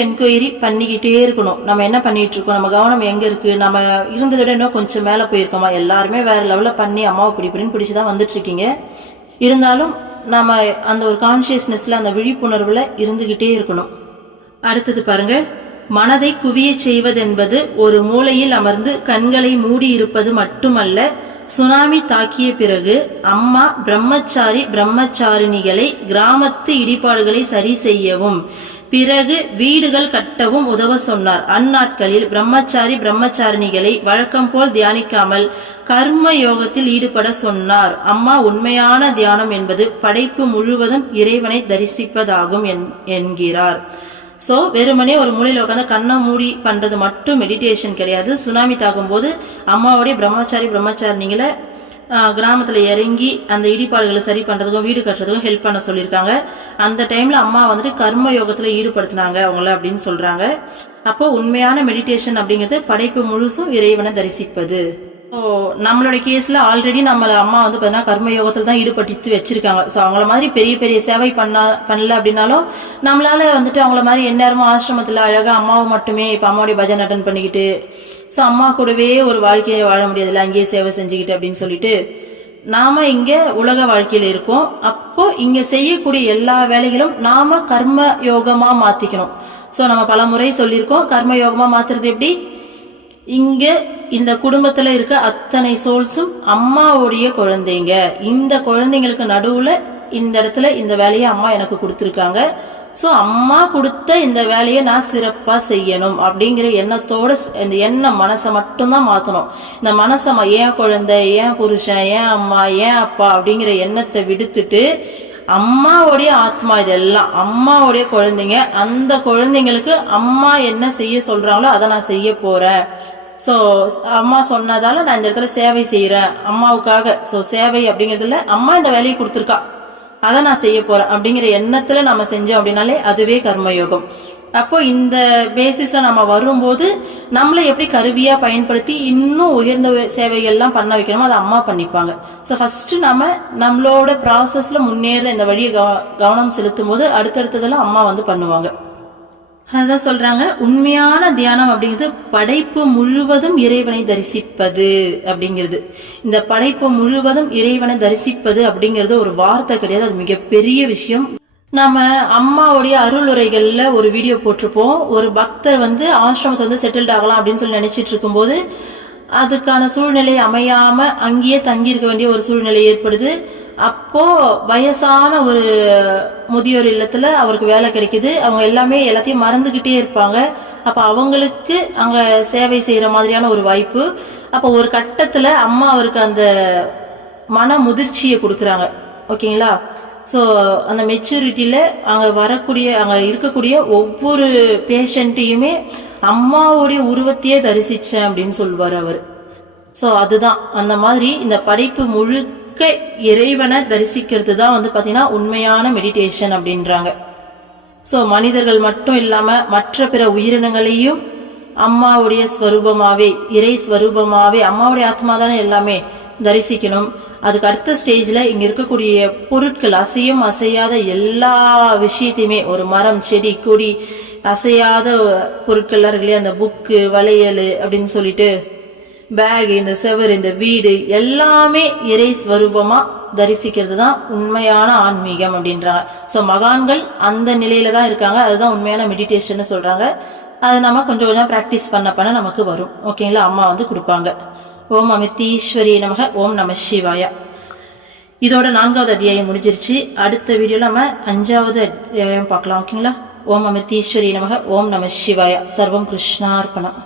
என்கொயரி பண்ணிக்கிட்டே இருக்கணும். நம்ம என்ன பண்ணிட்டு இருக்கோம், நம்ம கவனம் எங்க இருக்கு, நம்ம இருந்ததை விட இன்னும் கொஞ்சம் மேல போயிருக்கோமா? எல்லாருமே வேற லெவல்ல பண்ணி அம்மாவை பிடிப்பிடின்னு பிடிச்சுதான் வந்துட்டு இருக்கீங்க. இருந்தாலும் நம்ம அந்த ஒரு கான்சியஸ்னஸ்ல, அந்த விழிப்புணர்வுல இருந்துகிட்டே இருக்கணும். அடுத்தது பாருங்க, மனதை குவிய செய்வதென்பது ஒரு மூலையில் அமர்ந்து கண்களை மூடி இருப்பது மட்டுமல்ல. சுனாமி தாக்கிய பிறகு அம்மா பிரம்மச்சாரிணிகளை கிராமத்து இடிபாடுகளை சரி செய்யவும் பிறகு வீடுகள் கட்டவும் உதவ சொன்னார். அந்நாட்களில் பிரம்மச்சாரிணிகளை வழக்கம் போல் தியானிக்காமல் கர்ம யோகத்தில் ஈடுபட சொன்னார். அம்மா உண்மையான தியானம் என்பது படைப்பு முழுவதும் இறைவனை தரிசிப்பதாகும் என்கிறார். சோ வெறுமனே ஒரு மூலையில உட்காந்து கண்ணை மூடி பண்றது மட்டும் மெடிடேஷன் கிடையாது. சுனாமி தாக்கும் போது அம்மாவுடைய பிரம்மச்சாரிணிகளை கிராமத்துல இறங்கி அந்த இடிபாடுகளை சரி பண்றதுக்கும் வீடு கட்டுறதுக்கும் ஹெல்ப் பண்ண சொல்லியிருக்காங்க. அந்த டைம்ல அம்மா வந்துட்டு கர்ம யோகத்துல ஈடுபடுத்தினாங்க அவங்கள அப்படின்னு சொல்றாங்க. அப்போ உண்மையான மெடிடேஷன் அப்படிங்கிறது படைப்பு முழுசும் இறைவனை தரிசிப்பது. நம்மளோட கேஸ்ல ஆல்ரெடி நம்மள அம்மா வந்து பாத்தீங்கன்னா கர்ம யோகத்துல தான் ஈடுபட்டு வச்சிருக்காங்க. சோ அவங்கள மாதிரி பெரிய பெரிய சேவை பண்ணல அப்படின்னாலும் நம்மளால வந்துட்டு அவங்கள மாதிரி எந்நேரமும் ஆசிரமத்துல அழகா அம்மாவை மட்டுமே இப்ப அம்மாவுடைய பஜன் அட்டன் பண்ணிக்கிட்டு சோ அம்மா கூடவே ஒரு வாழ்க்கையை வாழ முடியாதுல்ல, அங்கேயே சேவை செஞ்சுக்கிட்டு அப்படின்னு சொல்லிட்டு நாம இங்க உலக வாழ்க்கையில இருக்கோம். அப்போ இங்க செய்யக்கூடிய எல்லா வேலைகளும் நாம கர்ம யோகமா மாத்திக்கணும். சோ நம்ம பல முறை சொல்லியிருக்கோம், கர்ம யோகமா மாத்துறது எப்படி? இங்க இந்த குடும்பத்துல இருக்க அத்தனை சோல்ஸும் அம்மாவுடைய குழந்தைங்க. இந்த குழந்தைங்களுக்கு நடுவுல இந்த இடத்துல இந்த வேலையை அம்மா எனக்கு கொடுத்துருக்காங்க. சோ அம்மா கொடுத்த இந்த வேலையை நான் சிறப்பா செய்யணும் அப்படிங்கிற எண்ணத்தோட இந்த எண்ணம் மனசை மட்டும்தான் மாத்தணும். இந்த மனசை ஏன் குழந்தை, ஏன் புருஷன், ஏன் அம்மா, ஏன் அப்பா அப்படிங்கிற எண்ணத்தை விடுத்துட்டு அம்மாவுடைய ஆத்மா, இதெல்லாம் அம்மாவுடைய குழந்தைங்க, அந்த குழந்தைங்களுக்கு அம்மா என்ன செய்ய சொல்றாங்களோ அதை நான் செய்ய போறேன். சோ அம்மா சொன்னதால நான் இந்த இடத்துல சேவை செய்யறேன் அம்மாவுக்காக. சோ சேவை அப்படிங்கறதுல அம்மா இந்த வேலையை கொடுத்துருக்கா, அதை நான் செய்ய போறேன் அப்படிங்கிற எண்ணத்துல நம்ம செஞ்சோம் அப்படின்னாலே அதுவே கர்மயோகம். அப்போ இந்த பேசிஸ்ல நம்ம வரும்போது நம்மளை எப்படி கருவியா பயன்படுத்தி இன்னும் உயர்ந்த சேவைகள்லாம் பண்ண வைக்கணுமோ அதை அம்மா பண்ணிப்பாங்க. ஸோ ஃபர்ஸ்ட் நம்மளோட ப்ராசஸ்ல முன்னேற இந்த வழியை கவனம் செலுத்தும் போது அடுத்தடுத்ததெல்லாம் அம்மா வந்து பண்ணுவாங்க. அதான் சொல்றாங்க, உண்மையான தியானம் அப்படிங்கிறது படைப்பு முழுவதும் இறைவனை தரிசிப்பது அப்படிங்கிறது. இந்த படைப்பு முழுவதும் இறைவனை தரிசிப்பது அப்படிங்கிறது ஒரு வார்த்தை கிடையாது, அது மிகப்பெரிய விஷயம். நம்ம அம்மாவுடைய அருளுரைகள்ல ஒரு வீடியோ போட்டிருப்போம். ஒரு பக்தர் வந்து ஆசிரமத்தை வந்து செட்டில்ட் ஆகலாம் அப்படின்னு சொல்லி நினைச்சிட்டு இருக்கும்போது அதுக்கான சூழ்நிலை அமையாம அங்கேயே தங்கி இருக்க வேண்டிய ஒரு சூழ்நிலை ஏற்படுது. அப்போ வயசான ஒரு முதியோர் இல்லத்துல அவருக்கு வேலை கிடைக்குது. அவங்க எல்லாத்தையும் மறந்துகிட்டே இருப்பாங்க. அப்ப அவங்களுக்கு அங்க சேவை செய்யற மாதிரியான ஒரு வாய்ப்பு. அப்ப ஒரு கட்டத்துல அம்மா அவருக்கு அந்த மன முதிர்ச்சியை கொடுக்கறாங்க. ஓகேங்களா? ஸோ அந்த மெச்சூரிட்டியில அங்க இருக்கக்கூடிய ஒவ்வொரு பேஷண்ட்டையுமே அம்மாவுடைய உருவத்தையே தரிசிச்சேன் அப்படின்னு சொல்லுவார் அவர். ஸோ அதுதான் அந்த மாதிரி இந்த படைப்பு முழுக்க இறைவனை தரிசிக்கிறது தான் வந்து பாத்தீங்கன்னா உண்மையான மெடிடேஷன் அப்படின்றாங்க. ஸோ மனிதர்கள் மட்டும் இல்லாம மற்ற பிற உயிரினங்களையும் அம்மாவுடைய ஸ்வரூபமாவே, இறை ஸ்வரூபமாவே, அம்மாவுடைய ஆத்மா தானே எல்லாமே, தரிசிக்கணும். அதுக்கு அடுத்த ஸ்டேஜ்ல இங்க இருக்கக்கூடிய பொருட்கள், அசையும் அசையாத எல்லா விஷயத்தையுமே, ஒரு மரம், செடி, கொடி, அசையாத பொருட்கள்லாம் இருக்கு இல்லையா, அந்த புக்கு, வளையல் அப்படின்னு சொல்லிட்டு, பேக், இந்த செவர், இந்த வீடு எல்லாமே இறை ஸ்வரூபமா தரிசிக்கிறது தான் உண்மையான ஆன்மீகம் அப்படின்றாங்க. ஸோ மகான்கள் அந்த நிலையில தான் இருக்காங்க. அதுதான் உண்மையான மெடிடேஷன் சொல்றாங்க. அதை நம்ம கொஞ்சம் கொஞ்சம் ப்ராக்டிஸ் பண்ண நமக்கு வரும். ஓகேங்களா? அம்மா வந்து கொடுப்பாங்க. ஓம் அமிர்தீஸ்வரி நமக. ஓம் நம சிவாய. இதோட 4வது அத்தியாயம் முடிஞ்சிருச்சு. அடுத்த வீடியோல நம்ம 5வது அத்தியாயம் பார்க்கலாம். ஓகேங்களா? ஓம் அமிர்தீஸ்வரி நமக. ஓம் நம சிவாய. சர்வம் கிருஷ்ணார்ப்பணம்.